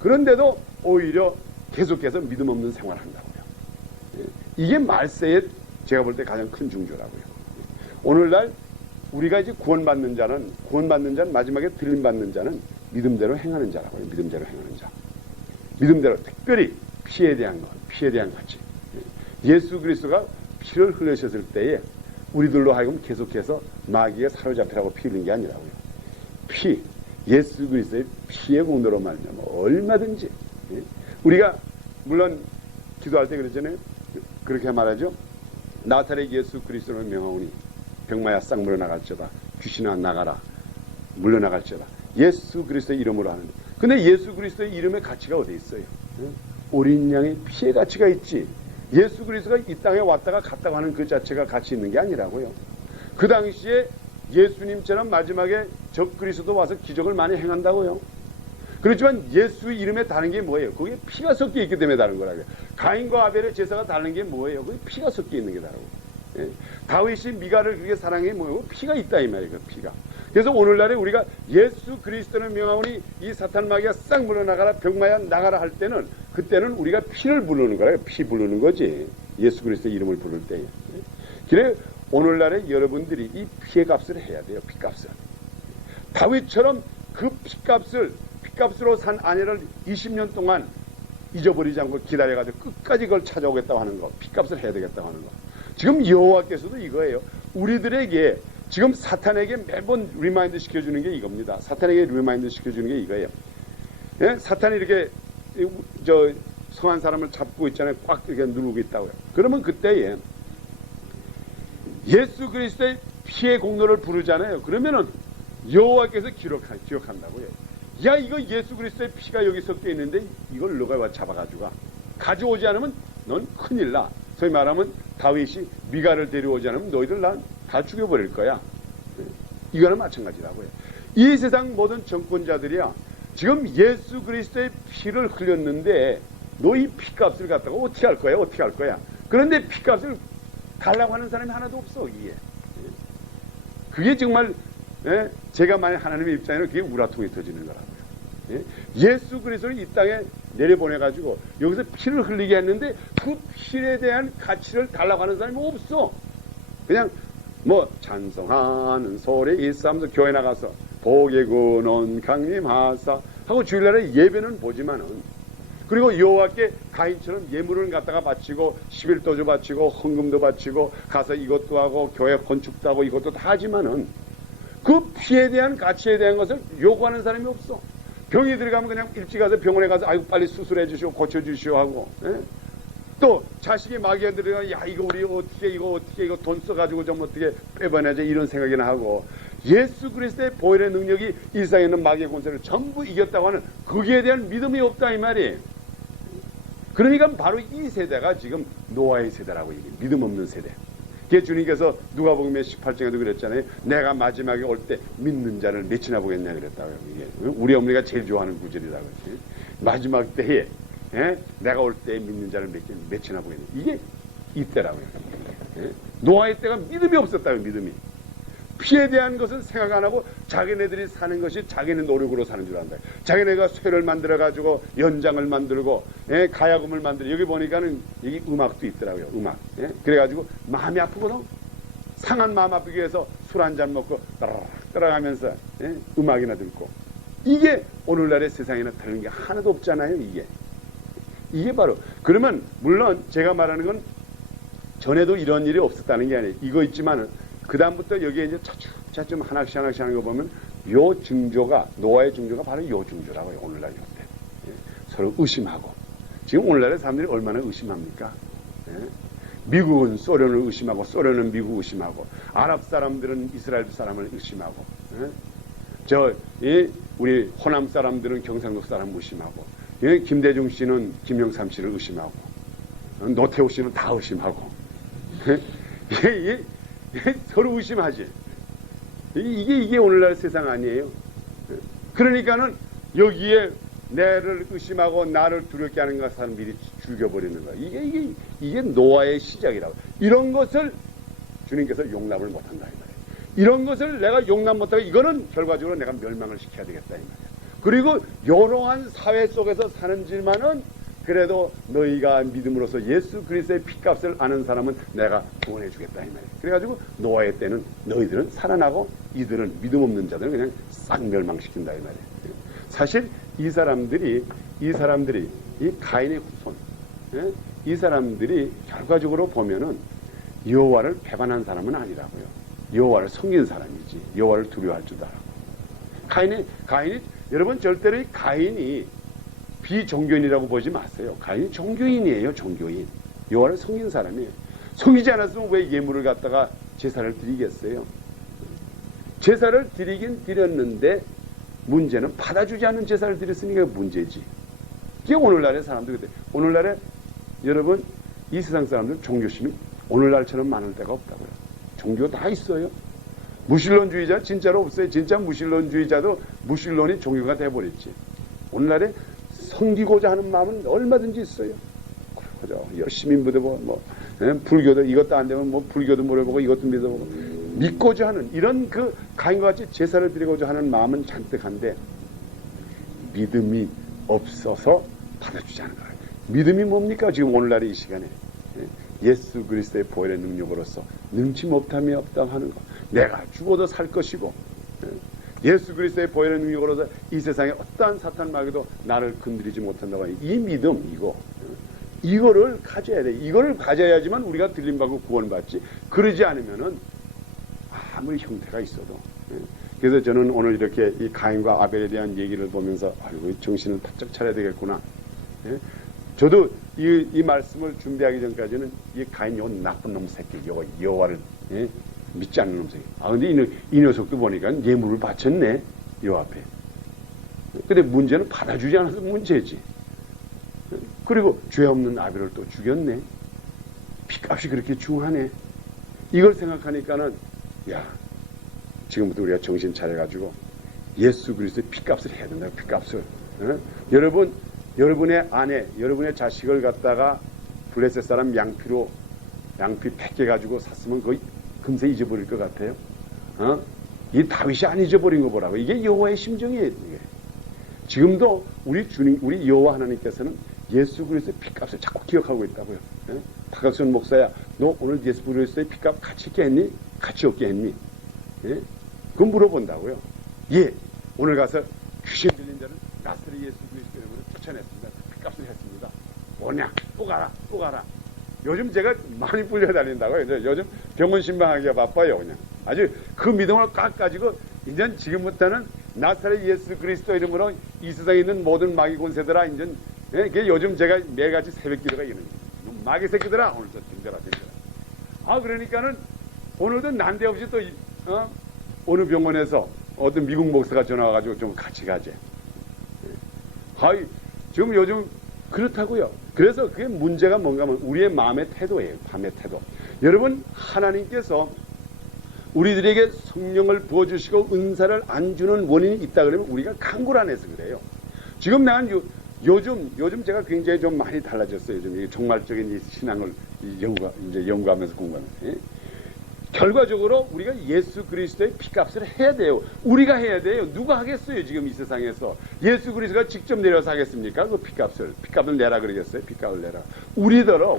그런데도 오히려 계속해서 믿음 없는 생활을 한다고요. 이게 말세의 제가 볼 때 가장 큰 징조라고요. 오늘날 우리가 이제 구원받는 자는 마지막에 들림받는 자는 믿음대로 행하는 자라고요. 믿음대로 행하는 자. 믿음대로 특별히 피에 대한 가치. 예수 그리스도가 피를 흘리셨을 때에 우리들로 하여금 계속해서 마귀에 사로잡히라고 피 흘린 게 아니라고요. 예수 그리스도의 피의 공로로 말미암아 얼마든지 우리가 물론 기도할 때 그러잖아요. 그렇게 말하죠. 나사렛 예수 그리스도를 명하오니 병마야 싹 물러나갈지어다. 귀신아 나가라. 물러나갈지어다. 예수 그리스도의 이름으로 하는데 근데 예수 그리스도의 이름의 가치가 어디 있어요? 어린 양의 피의 가치가 있지. 예수 그리스도가 이 땅에 왔다가 갔다가 하는 그 자체가 가치 있는 게 아니라고요. 그 당시에 예수님처럼 마지막에 적 그리스도 와서 기적을 많이 행한다고요. 그렇지만 예수 이름에 다른 게 뭐예요? 거기에 피가 섞여 있기 때문에 다른 거라고요. 가인과 아벨의 제사가 다른 게 뭐예요? 거기 피가 섞여 있는 게 다르고. 다윗이 미가를 그렇게 사랑한 게 뭐예요? 피가 있다 이 말이에요. 그 피가. 그래서 오늘날에 우리가 예수 그리스도를 명하오니 이 사탄 마귀가 싹 물러나가라 병마야 나가라 할 때는 그때는 우리가 피를 부르는 거라요. 피 부르는 거지. 예수 그리스도의 이름을 부를 때. 그래 오늘날에 여러분들이 이 피의 값을 해야 돼요. 피값을. 다윗처럼 그 피값으로 산 아내를 20년 동안 잊어버리지 않고 기다려가지고 끝까지 그걸 찾아오겠다고 하는 거. 피값을 해야 되겠다고 하는 거. 지금 여호와께서도 이거예요. 우리들에게 지금 사탄에게 매번 리마인드 시켜주는 게 이겁니다. 사탄에게 리마인드 시켜주는 게 이거예요. 예? 사탄이 이렇게 저 성한 사람을 잡고 있잖아요. 꽉 이렇게 누르고 있다고요. 그러면 그때에 예수 그리스도의 피의 공로를 부르잖아요. 그러면은 여호와께서 기억한다고요. 야, 이거 예수 그리스도의 피가 여기 섞여 있는데 이걸 너가 와 잡아가지고 가져오지 않으면 넌 큰일 나. 소위 말하면 다윗이 미가를 데려오지 않으면 너희들 난 다 죽여버릴 거야. 이거는 마찬가지라고요. 이 세상 모든 정권자들이야 지금 예수 그리스도의 피를 흘렸는데 너 이 피값을 갖다가 어떻게 할 거야? 어떻게 할 거야? 그런데 피값을 달라고 하는 사람이 하나도 없어. 이게 그게 정말 제가 만약 하나님의 입장에는 그게 우라통이 터지는 거라고요. 예수 그리스도를 이 땅에 내려보내가지고 여기서 피를 흘리게 했는데 그 피에 대한 가치를 달라고 하는 사람이 없어. 그냥 뭐 찬송하는 소리 있으면서 교회 나가서 복의 근원 강림하사 하고 주일날에 예배는 보지만은 그리고 여호와께 가인처럼 예물을 갖다가 바치고 11도주 바치고 헌금도 바치고 가서 이것도 하고 교회 건축도 하고 이것도 다 하지만은 그 피에 대한 가치에 대한 것을 요구하는 사람이 없어. 병이 들어가면 그냥 일찍 가서 병원에 가서 아이고 빨리 수술해 주시오 고쳐 주시오 하고 또 자식이 마귀에 들어가면 야 이거 우리 어떻게 이거 돈 써가지고 좀 어떻게 빼봐내자 이런 생각이나 하고 예수 그리스도의 보혈의 능력이 이 세상에 있는 마귀의 권세를 전부 이겼다고 하는 거기에 대한 믿음이 없다 이 말이. 그러니까 바로 이 세대가 지금 노아의 세대라고 얘기해요. 믿음 없는 세대. 그게 주님께서 누가복음 18장에도 그랬잖아요. 내가 마지막에 올 때 믿는 자를 몇이나 보겠냐 그랬다고요. 이게 우리 어머니가 제일 좋아하는 구절이라고 했어요. 마지막 때에 내가 올 때 믿는 자를 몇이나 보겠냐. 이게 이때라고요. 노아의 때가 믿음이 없었다고요. 믿음이. 피에 대한 것은 생각 안 하고 자기네들이 사는 것이 자기네 노력으로 사는 줄 안다. 자기네가 쇠를 만들어가지고 연장을 만들고 가야금을 만들고 여기 보니까는 여기 음악도 있더라고요. 음악. 그래가지고 마음이 아프거든. 상한 마음 아프기 위해서 술 한잔 먹고 따라가면서 음악이나 듣고 이게 오늘날의 세상에는 다른 게 하나도 없잖아요. 이게 바로 그러면 물론 제가 말하는 건 전에도 이런 일이 없었다는 게 아니에요. 이거 있지만은 그 다음부터 여기에 이제 차츰 하나씩 하는 거 보면 요 징조가 노아의 징조가 바로 요 징조라고요. 오늘날 이때 서로 의심하고 지금 오늘날의 사람들이 얼마나 의심합니까? 미국은 소련을 의심하고 소련은 미국 의심하고 아랍 사람들은 이스라엘 사람을 의심하고 우리 호남 사람들은 경상도 사람 의심하고 김대중 씨는 김영삼 씨를 의심하고 노태우 씨는 다 의심하고 서로 의심하지. 이게 오늘날 세상 아니에요. 그러니까는 여기에 나를 의심하고 나를 두렵게 하는 것을 미리 죽여버리는 거야. 이게 노아의 시작이라고. 이런 것을 주님께서 용납을 못한다 이 말이에요. 이런 것을 내가 용납 못하고 이거는 결과적으로 내가 멸망을 시켜야 되겠다 이 말이에요. 그리고 요러한 사회 속에서 사는지만은 그래도 너희가 믿음으로써 예수 그리스도의 피값을 아는 사람은 내가 구원해 주겠다 이 말이에요. 그래가지고 노아의 때는 너희들은 살아나고 이들은 믿음 없는 자들은 그냥 싹 멸망시킨다 이 말이에요. 사실 이 사람들이 이 가인의 후손 이 사람들이 결과적으로 보면은 여호와를 배반한 사람은 아니라고요. 여호와를 섬긴 사람이지 여호와를 두려워할 줄 알고. 가인이 여러분 절대로 이 가인이 비종교인이라고 보지 마세요. 가인이 종교인이에요. 종교인. 여호와를 섬긴 사람이에요. 섬기지 않았으면 왜 예물을 갖다가 제사를 드리겠어요? 제사를 드리긴 드렸는데 문제는 받아주지 않는 제사를 드렸으니까 문제지. 이게 오늘날의 사람들. 오늘날에 여러분 이 세상 사람들 종교심이 오늘날처럼 많을 데가 없다고요. 종교 다 있어요. 무신론주의자 진짜로 없어요. 진짜 무신론주의자도 무신론이 종교가 돼버렸지. 오늘날에 섬기고자 하는 마음은 얼마든지 있어요. 그죠? 열심히 믿어보고 불교도 이것도 안 되면 불교도 물어보고 이것도 믿어보고 믿고자 하는 이런 그 가인과 같이 제사를 드리고자 하는 마음은 잔뜩한데 믿음이 없어서 받아주지 않은 거예요. 믿음이 뭡니까? 지금 오늘날의 이 시간에 예수 그리스도의 보혈의 능력으로서 능치 못함이 없다 하는 것. 내가 죽어도 살 것이고 예수 그리스도의 보혈의 능력으로서 이 세상에 어떠한 사탄 마귀도 나를 건드리지 못한다고 하는 이 믿음 이거를 가져야 돼. 이거를 가져야지만 우리가 들림받고 구원받지. 그러지 않으면은 아무리 형태가 있어도. 그래서 저는 오늘 이렇게 이 가인과 아벨에 대한 얘기를 보면서 아이고 정신을 바짝 차려야 되겠구나. 예? 저도 이 말씀을 준비하기 전까지는 이 가인 요 나쁜 놈 새끼, 요 여호와를 예? 믿지 않는 놈 새끼. 아 근데 이 녀석도 보니까 예물을 바쳤네 요 앞에. 근데 문제는 받아주지 않아서 문제지. 그리고 죄 없는 아벨을 또 죽였네. 피값이 그렇게 중하네. 이걸 생각하니까는 야 지금부터 우리가 정신 차려가지고 예수 그리스도의 피값을 해야 된다. 피값을. 여러분 여러분의 아내, 여러분의 자식을 갖다가 블레셋 사람 양피 100개 가지고 샀으면 거의 금세 잊어버릴 것 같아요. 이 다윗이 안 잊어버린 거 보라고. 이게 여호와의 심정이에요. 이게. 지금도 우리 주님, 우리 여호와 하나님께서는 예수 그리스도의 피값을 자꾸 기억하고 있다고요. 박학선 목사야, 너 오늘 예수 그리스도의 피값 같이 있게 했니? 같이 없게 했니? 예? 그건 물어본다고요. 예, 오늘 가서 귀신 들린 자는 나사렛 예수 그리스도 이름으로 추천했습니다. 피값을 했습니다. 뭐냐? 또 가라. 요즘 제가 많이 불려다닌다고요. 요즘 병원 신방하기가 바빠요. 그냥 아주 그 믿음을 꽉 가지고 이제 지금부터는 나사렛 예수 그리스도 이름으로 이 세상에 있는 모든 마귀 권세들아 이제 예, 요즘 제가 매일같이 새벽 기도가 이러는 거예요. 마귀 새끼들아 오늘 저 댕겨라. 아 그러니까는 오늘도 난데없이 또 어느 병원에서 어떤 미국 목사가 전화 와가지고 좀 같이 가재. 아이 지금 요즘 그렇다고요. 그래서 그게 문제가 뭔가 하면 우리의 마음의 태도예요. 마음의 태도. 여러분 하나님께서 우리들에게 성령을 부어주시고 은사를 안 주는 원인이 있다 그러면 우리가 강구를 안 해서 그래요. 지금 난 요즘 제가 굉장히 좀 많이 달라졌어요. 요즘 이 종말적인 이 신앙을 연구하면서 공부하면서. 예? 결과적으로 우리가 예수 그리스도의 피값을 해야 돼요. 우리가 해야 돼요. 누가 하겠어요? 지금 이 세상에서. 예수 그리스도가 직접 내려서 하겠습니까? 그 피값을 내라 그러겠어요? 피값을 내라. 우리더러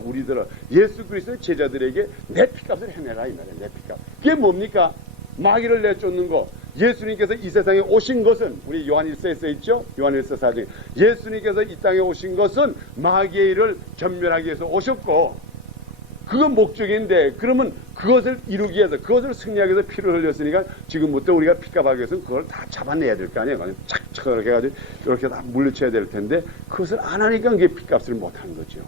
예수 그리스도의 제자들에게 내 피값을 해내라 이 말이에요. 내 피값. 그게 뭡니까? 마귀를 내쫓는 거. 예수님께서 이 세상에 오신 것은 우리 요한일서에 써 있죠? 요한일서 4장. 예수님께서 이 땅에 오신 것은 마귀의 일을 전멸하기 위해서 오셨고 그건 목적인데 그러면 그것을 이루기 위해서 그것을 승리하기 위해서 피를 흘렸으니까 지금부터 우리가 피값하기 위해서는 그걸 다 잡아내야 될 거 아니에요. 착착 이렇게 해가지고 이렇게 다 물리쳐야 될 텐데 그것을 안 하니까 그게 피값을 못하는 거죠.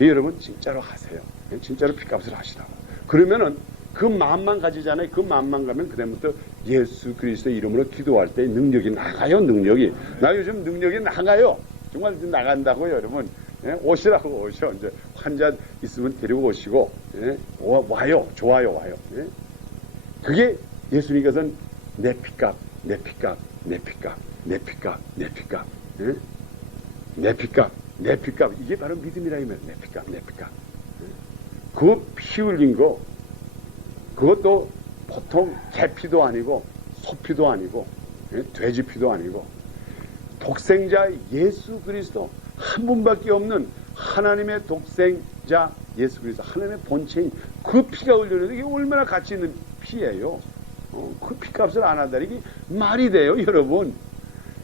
여러분 진짜로 하세요. 진짜로 피값을 하시라고. 그러면은 그 마음만 가지잖아요. 그 마음만 가면 그다음부터 예수 그리스도 이름으로 기도할 때 능력이 나가요. 능력이. 나 요즘 능력이 나가요. 정말 나간다고요, 여러분. 예? 오시라고 오셔. 이제 환자 있으면 데리고 오시고 예? 와요. 좋아요. 와요. 예? 그게 예수님께서는 내 피값. 예? 내 피값. 이게 바로 믿음이라 이면 내 피값. 예? 그 피 흘린 거 그것도 보통 개피도 아니고 소피도 아니고 예? 돼지피도 아니고 독생자 예수 그리스도 한 분밖에 없는 하나님의 독생자 예수 그리스도 하나님의 본체인 그 피가 흘려내는 이게 얼마나 가치 있는 피예요. 그 피값을 안 한다니 이게 말이 돼요, 여러분.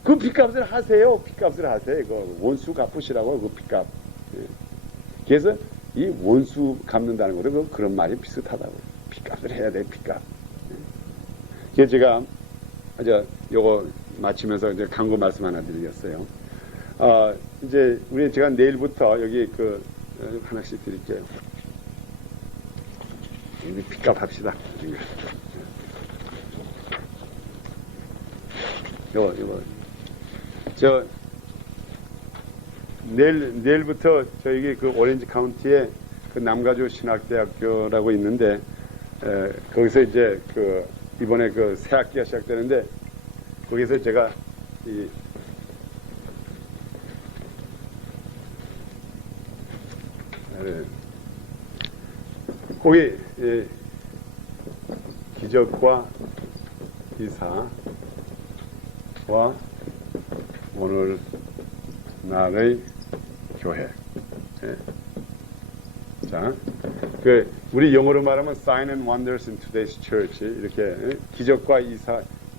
그 피값을 하세요. 피값을 하세요. 그 원수 갚으시라고 그 피값. 예. 그래서 이 원수 갚는다는 것도 그런 말이 비슷하다고요. 피값을 해야 돼, 피값. 예. 그래서 제가 요거 마치면서 이제 광고 말씀 하나 드리겠어요. 이제 제가 내일부터 여기 하나씩 드릴게요. 우리 피값 합시다. 내일부터 저희 오렌지 카운티에 남가주 신학대학교라고 있는데, 거기서 이제 이번에 새 학기가 시작되는데, 거기서 제가 거기 기적과 기사와 오늘날의 교회. 예. 자, 우리 영어로 말하면 Sign and Wonders in Today's Church 이렇게 기적과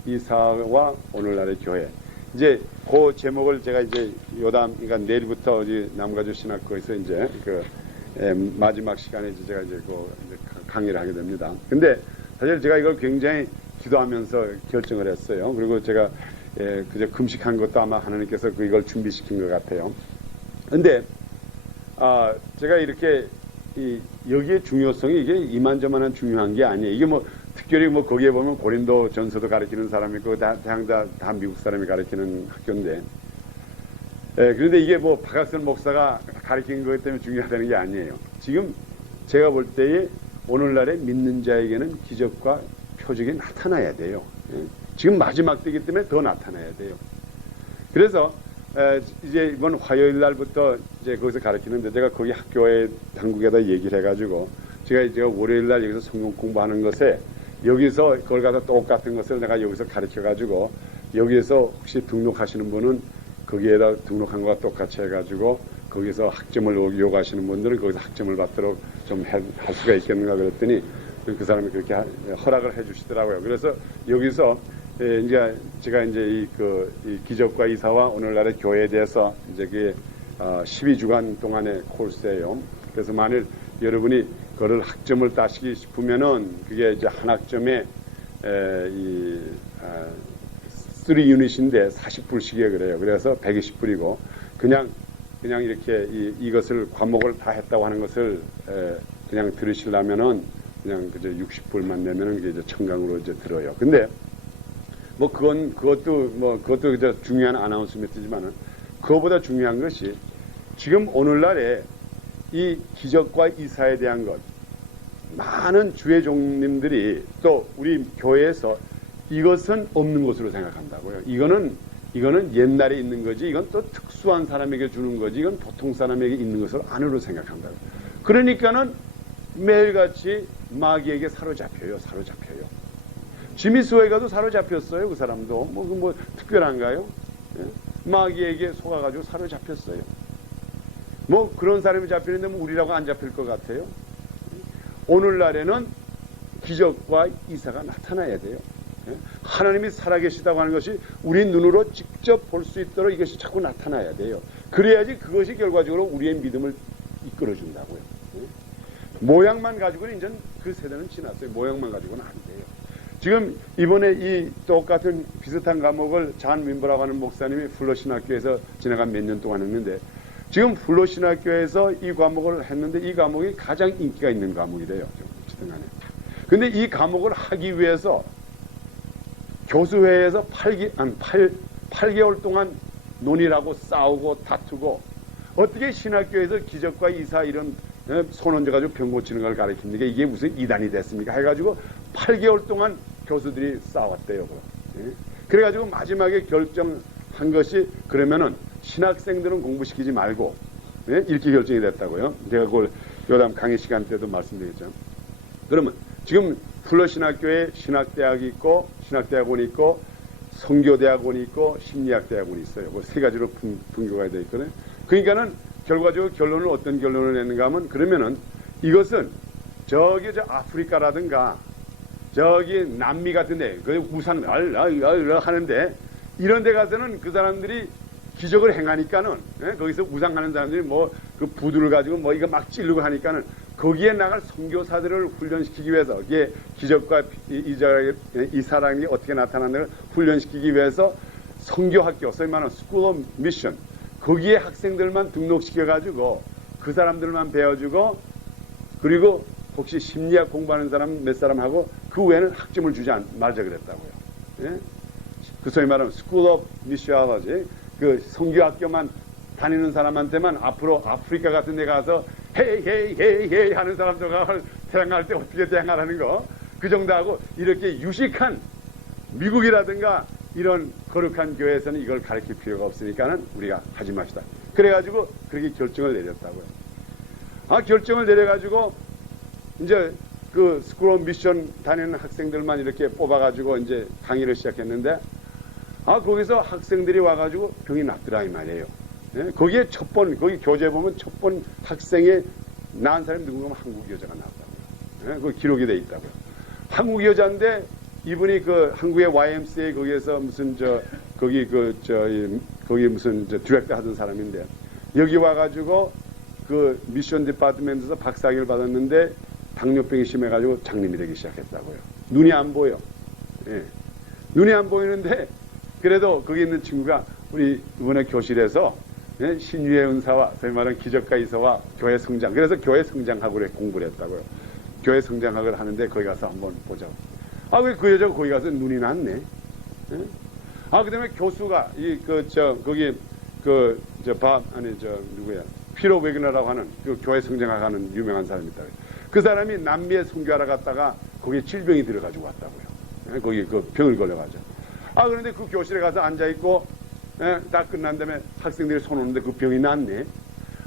이사와 오늘날의 교회. 이제 그 제목을 제가 이제 그러니까 내일부터 남가주 신학교에서 이제 마지막 시간에 제가 이제 강의를 하게 됩니다. 근데 사실 제가 이걸 굉장히 기도하면서 결정을 했어요. 그리고 제가 그저 금식한 것도 아마 하나님께서 이걸 준비시킨 것 같아요. 근데 제가 이렇게 여기에 중요성이 이게 이만저만한 중요한 게 아니에요. 이게 뭐 특별히 뭐 거기에 보면 고린도 전서도 가르치는 사람이 있고 다 미국 사람이 가르치는 학교인데, 그런데 이게 뭐 박학선 목사가 가르친 것 때문에 중요하다는 게 아니에요. 지금 제가 볼 때에 오늘날의 믿는 자에게는 기적과 표적이 나타나야 돼요. 지금 마지막 때이기 때문에 더 나타나야 돼요. 그래서 이제 이번 화요일 날부터 이제 거기서 가르치는데, 제가 거기 학교에 한국에다 얘기를 해가지고 제가 월요일 날 여기서 성경 공부하는 것에 여기서 그걸 가서 똑같은 것을 내가 여기서 가르쳐가지고, 여기에서 혹시 등록하시는 분은 거기에다 등록한 것과 똑같이 해가지고 거기서 학점을 요구하시는 분들은 거기서 학점을 받도록 좀 할 수가 있겠는가 그랬더니 그 사람이 그렇게 허락을 해주시더라고요. 그래서 여기서 이제 제가 이제 이 기적과 이사와 오늘날의 교회에 대해서 이제 그게 12주간 동안의 코र्स예요. 그래서 만일 여러분이 그걸 학점을 따시기 싶으면은 그게 이제 한 학점에 3유닛인데 40불씩이에요. 그래요. 그래서 120불이고 그냥 이렇게 이것을 과목을 다 했다고 하는 것을 그냥 들으시려면은 그냥 그저 60불만 내면은 그게 이제 청강으로 이제 들어요. 근데 뭐 그것도 그저 중요한 아나운스멘트지만은 그거보다 중요한 것이 지금 오늘날에 이 기적과 이사에 대한 것, 많은 주의 종님들이 또 우리 교회에서 이것은 없는 것으로 생각한다고요. 이거는 옛날에 있는 거지, 이건 또 특수한 사람에게 주는 거지, 이건 보통 사람에게 있는 것으로 안으로 생각한다고요. 그러니까는 매일같이 마귀에게 사로잡혀요. 지미 스웨가도 사로잡혔어요. 그 사람도 뭐 특별한가요? 예? 마귀에게 속아가지고 사로잡혔어요. 뭐 그런 사람이 잡히는데 뭐 우리라고 안 잡힐 것 같아요. 오늘날에는 기적과 이사가 나타나야 돼요. 하나님이 살아계시다고 하는 것이 우리 눈으로 직접 볼 수 있도록 이것이 자꾸 나타나야 돼요. 그래야지 그것이 결과적으로 우리의 믿음을 이끌어준다고요. 모양만 가지고는 이제 그 세대는 지났어요. 모양만 가지고는 안 돼요. 지금 이번에 이 똑같은 비슷한 과목을 잔 윈버라고 하는 목사님이 플러신학교에서 지나간 몇 년 동안 했는데, 지금 플러신학교에서 이 과목을 했는데 이 과목이 가장 인기가 있는 과목이래요. 어쨌든 간에. 근데 이 과목을 하기 위해서 교수회에서 8개월 동안 논의하고 싸우고 다투고, 어떻게 신학교에서 기적과 이사 이런 손 얹어가지고 병 고치는 걸 가르칩니까? 이게 무슨 이단이 됐습니까? 해가지고 8개월 동안 교수들이 싸웠대요. 그래가지고 마지막에 결정한 것이, 그러면은 신학생들은 공부시키지 말고, 이렇게 결정이 됐다고요. 제가 그걸 요담 강의 시간 때도 말씀드렸죠. 그러면 지금 플러신학교에 신학대학이 있고, 신학대학원이 있고, 성교대학원이 있고, 심리학대학원이 있어요. 그 세 가지로 분교가 되어 있거든요. 그러니까는 결과적으로 결론을 어떤 결론을 내는가 하면, 그러면은 이것은 저기 저 아프리카라든가 저기 남미 같은데 그 우상 하는데, 이런 데 가서는 그 사람들이 기적을 행하니까는, 거기서 우상하는 사람들이 뭐 그 부두를 가지고 뭐 이거 막 찌르고 하니까는, 거기에 나갈 선교사들을 훈련시키기 위해서, 이게 기적과 이사라는 게 어떻게 나타나는지를 훈련시키기 위해서 선교학교, 소위 말하는 스쿨 오브 미션, 거기에 학생들만 등록시켜가지고 그 사람들만 배워주고, 그리고 혹시 심리학 공부하는 사람 몇 사람하고 그 외에는 학점을 주지 말자 그랬다고요. 예? 그 소위 말하는 스쿨 오브 미시올로지, 그 선교학교만 다니는 사람한테만 앞으로 아프리카 같은 데 가서 헤이 하는 사람들과 대항할 때 어떻게 대항하라는 거, 그 정도 하고, 이렇게 유식한 미국이라든가 이런 거룩한 교회에서는 이걸 가르칠 필요가 없으니까는 우리가 하지 맙시다. 그래가지고 그렇게 결정을 내렸다고요. 결정을 내려가지고 이제 그 스쿨 오브 미션 다니는 학생들만 이렇게 뽑아가지고 이제 강의를 시작했는데, 거기서 학생들이 와가지고 병이 났더라 이 말이에요. 예? 거기에 거기 교재에 보면 첫 번 학생에 낳은 사람이 누군가 하면 한국 여자가 나왔다고요. 예? 그 기록이 돼 있다고요. 한국 여자인데, 이분이 그 한국의 YMCA 거기에서 무슨 거기 무슨 디렉터 하던 사람인데, 여기 와가지고 그 미션 디파트먼트에서 박사학위를 받았는데 당뇨병이 심해가지고 장님이 되기 시작했다고요. 눈이 안 보여. 예. 눈이 안 보이는데, 그래도 거기 있는 친구가 우리 이번에 교실에서 예? 신유의 은사와 소위 말하는 기적과 이서와 교회 성장. 그래서 교회 성장학으로 공부를 했다고요. 교회 성장학을 하는데 거기 가서 한번 보자고. 아, 왜 그 여자가 거기 가서 눈이 났네? 예? 아, 그 다음에 교수가, 누구야? 피로 웨그너라고 하는 그 교회 성장학 하는 유명한 사람이 있다고요. 그 사람이 남미에 선교하러 갔다가 거기에 질병이 들어가지고 왔다고요. 예? 거기 그 병을 걸려가지고. 아, 그런데 그 교실에 가서 앉아있고, 예? 다 끝난 다음에 학생들이 손 오는데 그 병이 낫네.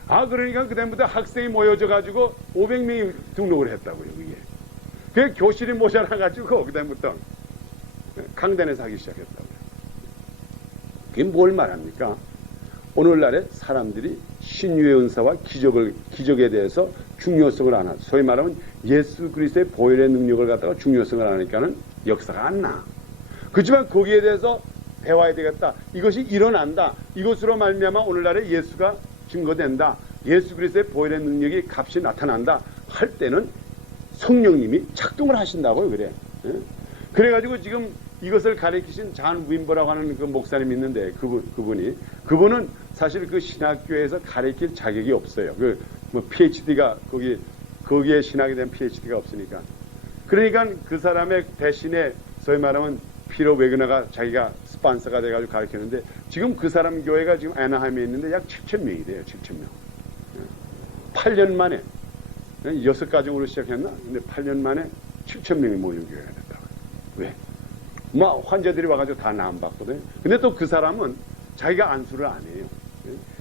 아, 그러니까 그다음부터 학생이 모여져가지고 500명이 등록을 했다고요, 그게. 그 교실이 모자라가지고 그다음부터 강단에서 하기 시작했다고요. 그게 뭘 말합니까? 오늘날에 사람들이 신유의 은사와 기적에 대해서 중요성을 안 하죠. 소위 말하면 예수 그리스도의 보혈의 능력을 갖다가 중요성을 안 하니까는 역사가 안 나. 그렇지만 거기에 대해서 배워야 되겠다. 이것이 일어난다. 이것으로 말미암아 오늘날에 예수가 증거된다. 예수 그리스도의 보혈의 능력이 값이 나타난다. 할 때는 성령님이 작동을 하신다고요. 그래. 예? 그래가지고 지금 이것을 가르치신 잔 윈버라고 하는 그 목사님이 있는데 그분은 사실 그 신학교에서 가르칠 자격이 없어요. 뭐 PhD가 거기에 신학에 대한 PhD가 없으니까. 그러니까 그 사람의 대신에 소위 말하면 피로 웨그너가 자기가 스폰서가 돼가지고 가르치는데 지금 그 사람 교회가 지금 애나하임에 있는데 약 7,000명이 돼요. 7,000명. 8년 만에 6가정으로 시작했나? 근데 8년 만에 7,000명이 모인 교회가 됐다고. 왜? 뭐 환자들이 와가지고 다 나음받거든요. 근데 또 그 사람은 자기가 안수를 안 해요.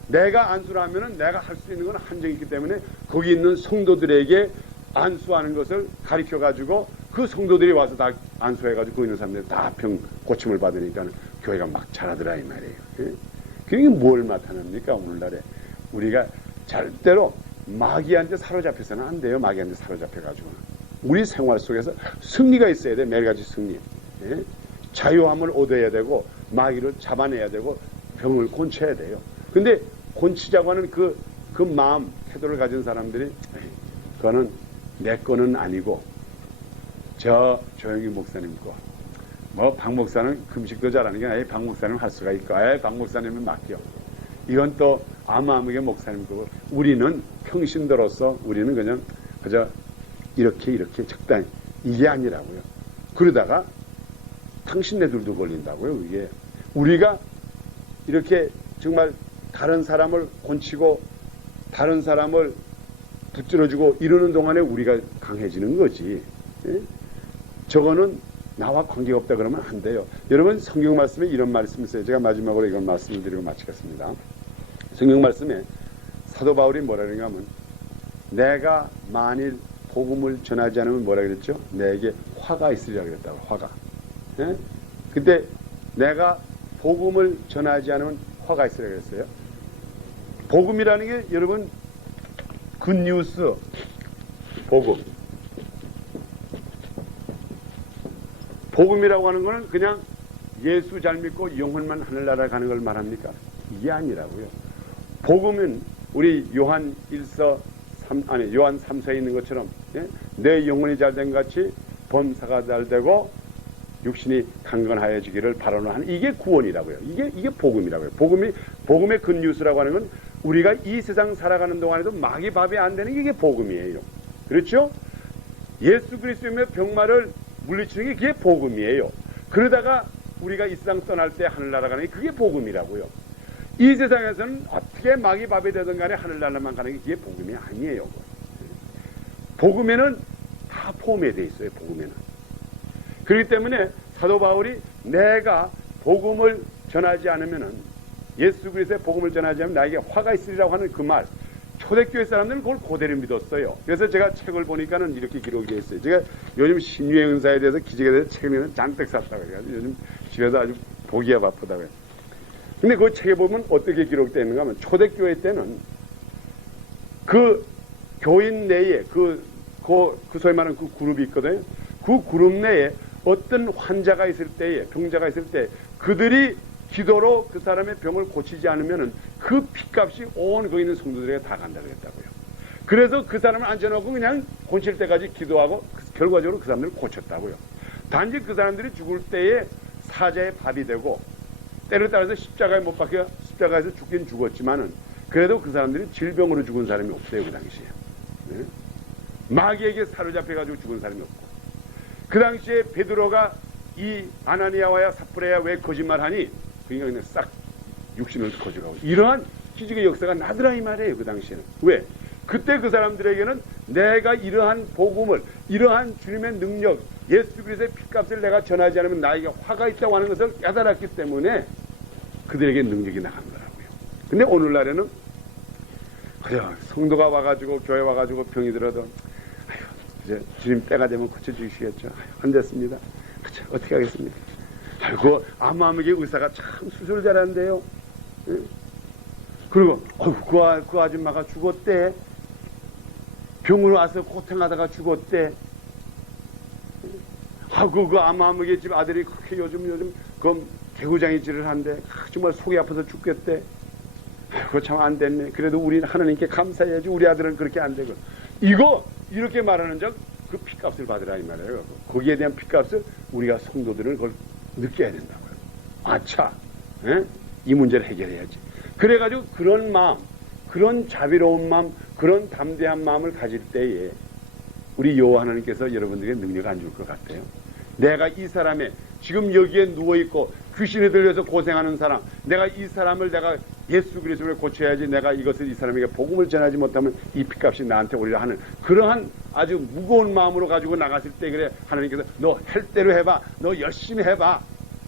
내가 안수를 하면은 내가 할 수 있는 건 한정이 있기 때문에 거기 있는 성도들에게 안수하는 것을 가르쳐가지고 그 성도들이 와서 다 안수해가지고 거기 있는 사람들이 다 병 고침을 받으니까 교회가 막 자라더라 이 말이에요. 그게 뭘 나타납니까? 오늘날에 우리가 절대로 마귀한테 사로잡혀서는 안 돼요. 마귀한테 사로잡혀가지고는. 우리 생활 속에서 승리가 있어야 돼. 매일같이 승리. 예? 자유함을 얻어야 되고 마귀를 잡아내야 되고 병을 곤쳐야 돼요. 근데 곤치자고 하는 그 마음, 태도를 가진 사람들이 그거는 내 거는 아니고 저 조영기 목사님 거. 뭐 박 목사는 금식도 잘하니까 박 목사님 할 수가 있고 박 목사님은 맡겨. 이건 또 아무게 목사님 거고 우리는 평신도로서 우리는 그냥 그저 이렇게 적당히 이게 아니라고요. 그러다가 당신네들도 걸린다고요. 이게 우리가 이렇게 정말 다른 사람을 곤치고 다른 사람을 붙들어주고 이러는 동안에 우리가 강해지는 거지. 예? 저거는 나와 관계가 없다 그러면 안 돼요. 여러분 성경 말씀에 이런 말씀이 있어요. 제가 마지막으로 이건 말씀을 드리고 마치겠습니다. 성경 말씀에 사도 바울이 뭐라 그러는가 하면 내가 만일 복음을 전하지 않으면 뭐라 그랬죠? 내게 화가 있으리라 그랬다고. 화가. 예? 그때 내가 복음을 전하지 않으면 화가 있으리라 그랬어요. 복음이라는 게 여러분 굿뉴스 복음. 복음이라고 하는 거는 그냥 예수 잘 믿고 영혼만 하늘나라 가는 걸 말합니까? 이게 아니라고요. 복음은 우리 요한 3서에 있는 것처럼 예? 내 영혼이 잘된 같이 범사가 잘되고 육신이 강건하여지기를 바라는 하는 이게 구원이라고요. 이게 복음이라고요. 복음의 굿뉴스라고 하는 건 우리가 이 세상 살아가는 동안에도 마귀 밥이 안 되는 게 이게 복음이에요. 그렇죠? 예수 그리스도의 병마를 물리치는 게 그게 복음이에요. 그러다가 우리가 이 세상 떠날 때 하늘나라 가는 게 그게 복음이라고요. 이 세상에서는 어떻게 마귀 밥이 되든 간에 하늘나라만 가는 게 그게 복음이 아니에요. 복음에는 다 포함되어 있어요. 복음에는. 그렇기 때문에 사도 바울이 내가 복음을 전하지 않으면은 예수 그리스도의 복음을 전하지 않으면 나에게 화가 있으리라고 하는 그 말. 초대교회 사람들은 그걸 그대로 믿었어요. 그래서 제가 책을 보니까는 이렇게 기록이 되어 있어요. 제가 요즘 신유의 은사에 대해서 기적에 대해서 책을 잔뜩 샀다고 해가지고 요즘 집에서 아주 보기가 바쁘다고 해요. 근데 그 책에 보면 어떻게 기록되어 있는가 하면 초대교회 때는 그 교인 내에 그 소위 말하는 그 그룹이 있거든요. 그 그룹 내에 어떤 환자가 있을 때에 병자가 있을 때 그들이 기도로 그 사람의 병을 고치지 않으면은 그 피값이 온 거기 있는 성도들에게 다 간다 그랬다고요. 그래서 그 사람을 앉혀놓고 그냥 고칠 때까지 기도하고 결과적으로 그 사람들을 고쳤다고요. 단지 그 사람들이 죽을 때에 사자의 밥이 되고 때를 따라서 십자가에 못 박혀 십자가에서 죽긴 죽었지만은 그래도 그 사람들이 질병으로 죽은 사람이 없어요. 그 당시에. 네? 마귀에게 사로잡혀가지고 죽은 사람이 없고, 그 당시에 베드로가 이 아나니아와 삽브라야 왜 거짓말하니? 그러니까 그냥 싹 육신을 거져가고, 이러한 기적의 역사가 나더라 이 말이에요. 그 당시에는. 왜? 그때 그 사람들에게는 내가 이러한 복음을, 이러한 주님의 능력, 예수 그리스도의 피값을 내가 전하지 않으면 나에게 화가 있다고 하는 것을 깨달았기 때문에 그들에게 능력이 나간 거라고요. 근데 오늘날에는 그래, 성도가 와가지고 교회 와가지고 병이 들어도 아유, 이제 주님 때가 되면 고쳐주시겠죠. 아유, 안 됐습니다. 그쵸, 어떻게 하겠습니까? 아이고, 아무에게 의사가 참 수술 잘한대요. 예? 그리고 그 아줌마가 죽었대. 병으로 와서 고생하다가 죽었대. 그 아무에게 집 아들이 그렇게 요즘 그 개구장이질을 한대. 정말 속이 아파서 죽겠대. 그거 참 안 됐네. 그래도 우리는 하나님께 감사해야지. 우리 아들은 그렇게 안 되고. 이렇게 말하는 적 그 피값을 받으라 이 말이에요. 거기에 대한 피값을 우리가 성도들은 그걸 느껴야 된다고요. 아차, 에? 이 문제를 해결해야지. 그래가지고 그런 마음, 그런 자비로운 마음, 그런 담대한 마음을 가질 때에 우리 여호와 하나님께서 여러분들에게 능력을 안 줄 것 같아요. 내가 이 사람의 지금 여기에 누워있고 귀신에 들려서 고생하는 사람, 내가 이 사람을 내가 예수 그리스도를 고쳐야지, 내가 이것을 이 사람에게 복음을 전하지 못하면 이 피값이 나한테 오리라 하는 그러한 아주 무거운 마음으로 가지고 나갔을 때, 그래 하나님께서 너 할 대로 해봐, 너 열심히 해봐.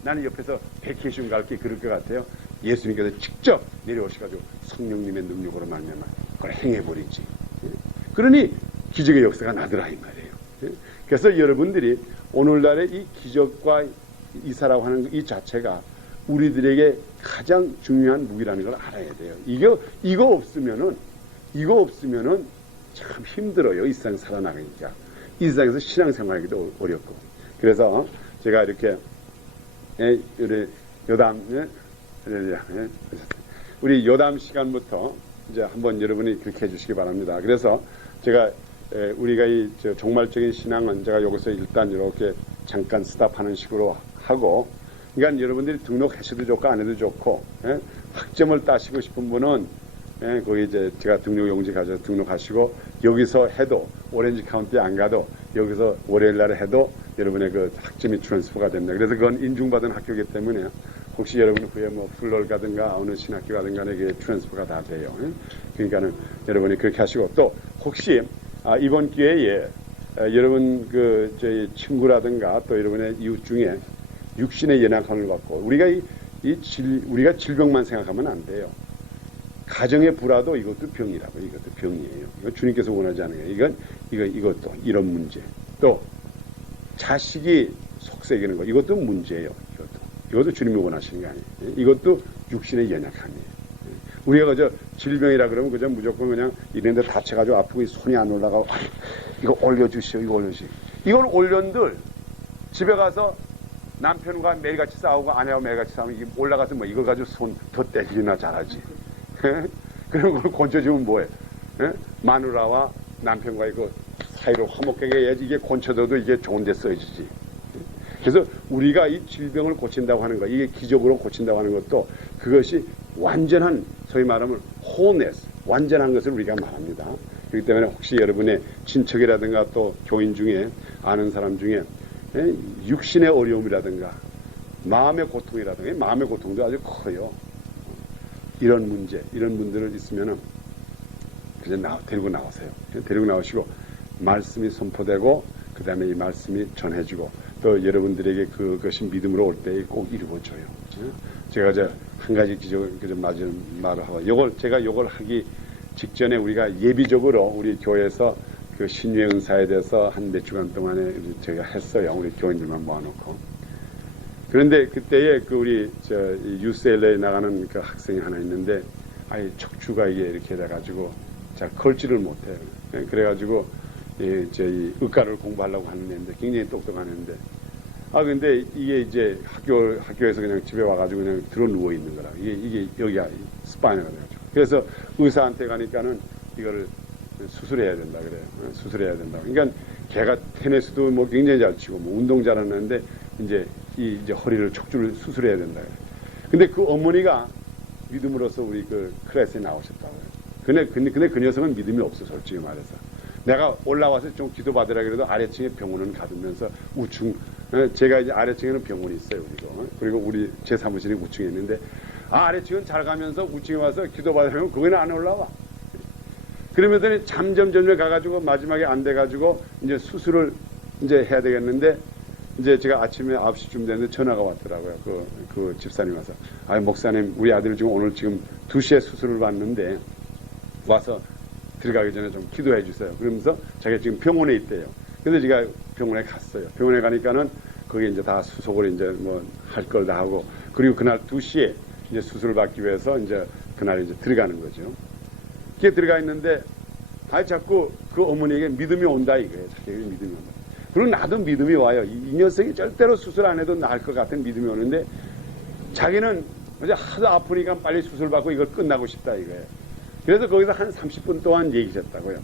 나는 옆에서 백혜시움 갈게 그럴 것 같아요. 예수님께서 직접 내려오셔가지고 성령님의 능력으로 말미암아 그걸 행해버리지. 그러니 기적의 역사가 나더라 이 말이에요. 그래서 여러분들이 오늘날의 이 기적과 이사라고 하는 이 자체가 우리들에게 가장 중요한 무기라는 걸 알아야 돼요. 이거 없으면은 참 힘들어요. 이 세상 살아나가니까. 이 세상에서 신앙생활하기도 어렵고. 그래서 제가 이렇게 우리 우리 요담 시간부터 이제 한번 여러분이 그렇게 해주시기 바랍니다. 그래서 제가 우리가 이 종말적인 신앙은 제가 여기서 일단 이렇게 잠깐 스탑하는 식으로 하고, 그러니까 여러분들이 등록하셔도 좋고 안 해도 좋고, 학점을 따시고 싶은 분은 거기 이제 제가 등록 용지 가져서 등록하시고, 여기서 해도 오렌지 카운티에 안 가도 여기서 월요일 날에 해도 여러분의 그 학점이 트랜스퍼가 됩니다. 그래서 그건 인중받은 학교이기 때문에 혹시 여러분 후에 뭐 플럴 가든가 어느 신학교 가든가 이게 트랜스퍼가 다 돼요. 그러니까는 여러분이 그렇게 하시고, 또 혹시 이번 기회에 여러분 그 저희 친구라든가 또 여러분의 이웃 중에 육신의 연약함을 갖고 우리가 질병만 생각하면 안 돼요. 가정의 불화도 이것도 병이라고. 이것도 병이에요. 이거 주님께서 원하지 않은 거예요. 이것도 이런 문제. 또 자식이 속썩이는 거, 이것도 문제예요. 이것도 주님이 원하시는 게 아니에요. 이것도 육신의 연약함이에요. 우리가 그저 질병이라 그러면 그저 무조건 그냥 이런데 다쳐가지고 아프고 손이 안 올라가고 이거 올려주시오, 이거 올려주시오. 이걸 올련들 집에 가서 남편과 매일같이 싸우고 아내와 매일같이 싸우면 이게 올라가서 뭐 이걸 가지고 손 더 때리나 잘하지. 그런 걸 건져주면 뭐해? 마누라와 남편과 이거 사이로 화목하게 해야지. 이게 건쳐져도 이게 좋은데 써지지. 그래서 우리가 이 질병을 고친다고 하는 거, 이게 기적으로 고친다고 하는 것도 그것이 완전한, 소위 말하면 wholeness, 완전한 것을 우리가 말합니다. 그렇기 때문에 혹시 여러분의 친척이라든가 또 교인 중에 아는 사람 중에 육신의 어려움이라든가 마음의 고통이라든가, 마음의 고통도 아주 커요. 이런 문제, 이런 분들을 있으면은 그냥 데리고 나오세요. 데리고 나오시고 말씀이 선포되고 그 다음에 이 말씀이 전해지고 또 여러분들에게 그것이 믿음으로 올 때 꼭 이루어져요. 제가 한 가지 기적을 맞은 말을 하고, 제가 요걸 하기 직전에 우리가 예비적으로 우리 교회에서 그 신유의 은사에 대해서 한 몇 주간 동안에 제가 했어요. 우리 교인들만 모아놓고. 그런데 그때에 그 우리 UCLA에 나가는 그 학생이 하나 있는데, 척추가 이게 이렇게 돼가지고 잘 걸지를 못해요. 그래가지고 이 의과를 공부하려고 하는 애인데 굉장히 똑똑한 애인데, 근데 이게 이제 학교에서 그냥 집에 와가지고 그냥 들어 누워 있는 거라. 이게 여기가 스파이너가 돼가지고. 그래서 의사한테 가니까는 이거를 수술해야 된다 그래요. 수술해야 된다. 그러니까 걔가 테니스도 뭐 굉장히 잘 치고 뭐 운동 잘하는데 이제 허리를 척추를 수술해야 된다 그래요. 근데 그 어머니가 믿음으로써 우리 그 클래스에 나오셨다고요. 근데 그 녀석은 믿음이 없어, 솔직히 말해서. 내가 올라와서 좀 기도받으라 그래도 아래층에 병원은 가두면서 우층, 제가 이제 아래층에는 병원이 있어요, 그리고 우리 제 사무실이 우층에 있는데, 아래층은 잘 가면서 우층에 와서 기도받으려면 그거는 안 올라와. 그러면서 점점 가가지고 마지막에 안 돼가지고 이제 수술을 이제 해야 되겠는데, 이제 제가 아침에 9시쯤 됐는데 전화가 왔더라고요. 그 집사님 와서. 목사님, 우리 아들 지금 오늘 지금 2시에 수술을 받는데 와서 들어가기 전에 좀 기도해 주세요. 그러면서 자기가 지금 병원에 있대요. 그래서 제가 병원에 갔어요. 병원에 가니까는 거기 이제 다 수속을 이제 뭐 할 걸 다 하고, 그리고 그날 2시에 이제 수술을 받기 위해서 이제 그날 이제 들어가는 거죠. 그게 들어가 있는데, 자꾸 그 어머니에게 믿음이 온다 이거예요. 자기에게 믿음이 온다. 그리고 나도 믿음이 와요. 이 녀석이 절대로 수술 안 해도 나을 것 같은 믿음이 오는데, 자기는 이제 하도 아프니까 빨리 수술 받고 이걸 끝나고 싶다 이거예요. 그래서 거기서 한 30분 동안 얘기하셨다고요.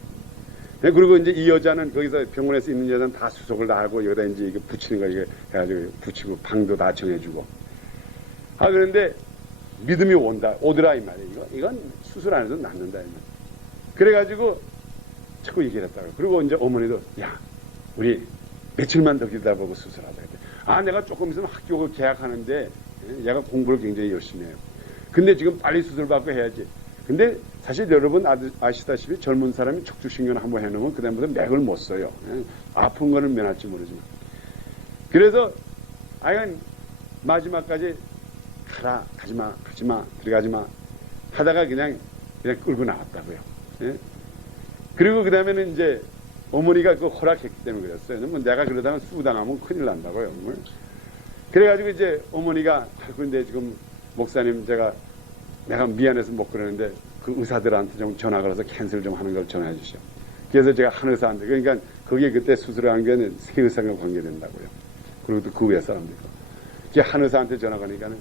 그리고 이제 이 여자는 거기서 병원에서 있는 여자는 다 수속을 다 하고 여기다 이제 이거 붙이는 거 이거 해가지고 붙이고 방도 다 정해주고. 그런데 믿음이 오더라 이 말이에요. 이건 수술 안 해도 낫는다 이 말. 그래가지고 자꾸 얘기를 했다고요. 그리고 이제 어머니도 야, 우리 며칠만 더 기다려보고 수술하자. 내가 조금 있으면 학교 계약하는데 얘가 공부를 굉장히 열심히 해요. 근데 지금 빨리 수술 받고 해야지. 근데 사실 여러분 아시다시피 젊은 사람이 척추신경 한번 해놓으면 그다음부터 맥을 못 써요. 아픈 거는 면할지 모르지만. 그래서 마지막까지 가지마, 들어가지마 하다가 그냥 끌고 나왔다고요. 그리고 그 다음에는 이제 어머니가 그 허락했기 때문에 그랬어요. 내가 그러다가 수당하면 큰일 난다고요. 그래가지고 이제 어머니가 근데 지금 목사님 내가 미안해서 못 그러는데 그 의사들한테 좀 전화 걸어서 캔슬 좀 하는 걸 전화해 주시오. 그래서 제가 한 의사한테, 그러니까 거기에 그때 수술을 한 게 세 의사가 관계된다고요. 그리고 또 그 외 사람도 있고. 한 의사한테 전화 가니까는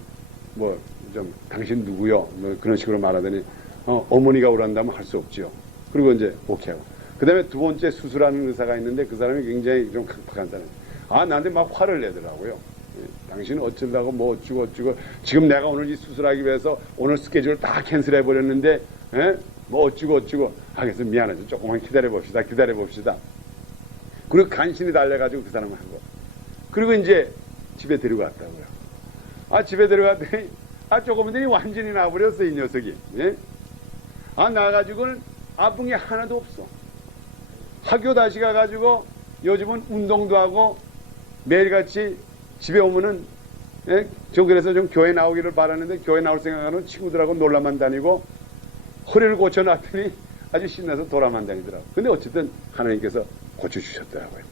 뭐 좀 당신 누구요? 뭐 그런 식으로 말하더니 어머니가 오란다면 할 수 없지요. 그리고 이제 오케이 하고. 그 다음에 두 번째 수술하는 의사가 있는데 그 사람이 굉장히 좀 강팍한 사람. 나한테 막 화를 내더라고요. 당신은 어쩌려고 뭐 어쩌고 지금 내가 오늘 이 수술하기 위해서 오늘 스케줄을 다 캔슬해 버렸는데 뭐 어쩌고 그래서 미안하죠. 조금만 기다려 봅시다. 그리고 간신히 달래가지고 그 사람을 하고, 그리고 이제 집에 데리고 왔다고요. 집에 데려갔더니 조금 있더니 완전히 나버렸어 이 녀석이. 나가지고는 아픈 게 하나도 없어. 학교 다시 가가지고 요즘은 운동도 하고 매일같이 집에 오면은 저 그래서 좀 교회 나오기를 바랐는데 교회 나올 생각하는 친구들하고 놀러만 다니고 허리를 고쳐놨더니 아주 신나서 돌아만 다니더라고. 근데 어쨌든 하나님께서 고쳐주셨더라고요.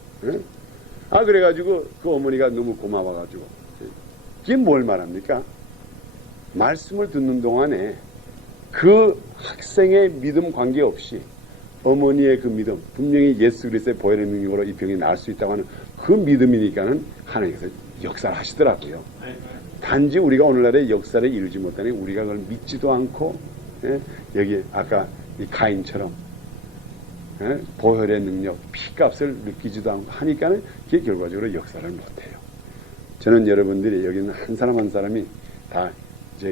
그래가지고 그 어머니가 너무 고마워가지고. 이게 뭘 말합니까? 말씀을 듣는 동안에 그 학생의 믿음 관계없이 어머니의 그 믿음, 분명히 예수 그리스도의 보혈의 능력으로 이 병이 나을 수 있다고 하는 그 믿음이니까는 하나님께서 역사를 하시더라고요. 단지 우리가 오늘날의 역사를 이루지 못하니 우리가 그걸 믿지도 않고, 여기 아까 이 가인처럼 보혈의 능력, 피값을 느끼지도 않고 하니까는 그게 결과적으로 역사를 못해요. 저는 여러분들이 여기 있는 한 사람 한 사람이 다 이제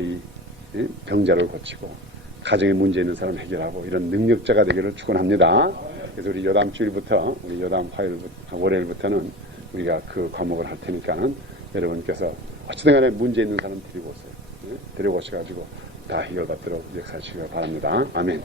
이 병자를 고치고 가정에 문제 있는 사람 해결하고 이런 능력자가 되기를 축원합니다. 그래서 우리 여담 주일부터, 우리 여담 월요일부터는 우리가 그 과목을 할 테니까는 여러분께서 어찌든 간에 문제 있는 사람 데리고 오세요. 데리고 오셔가지고 다 해결받도록 역사하시기 바랍니다. 아멘.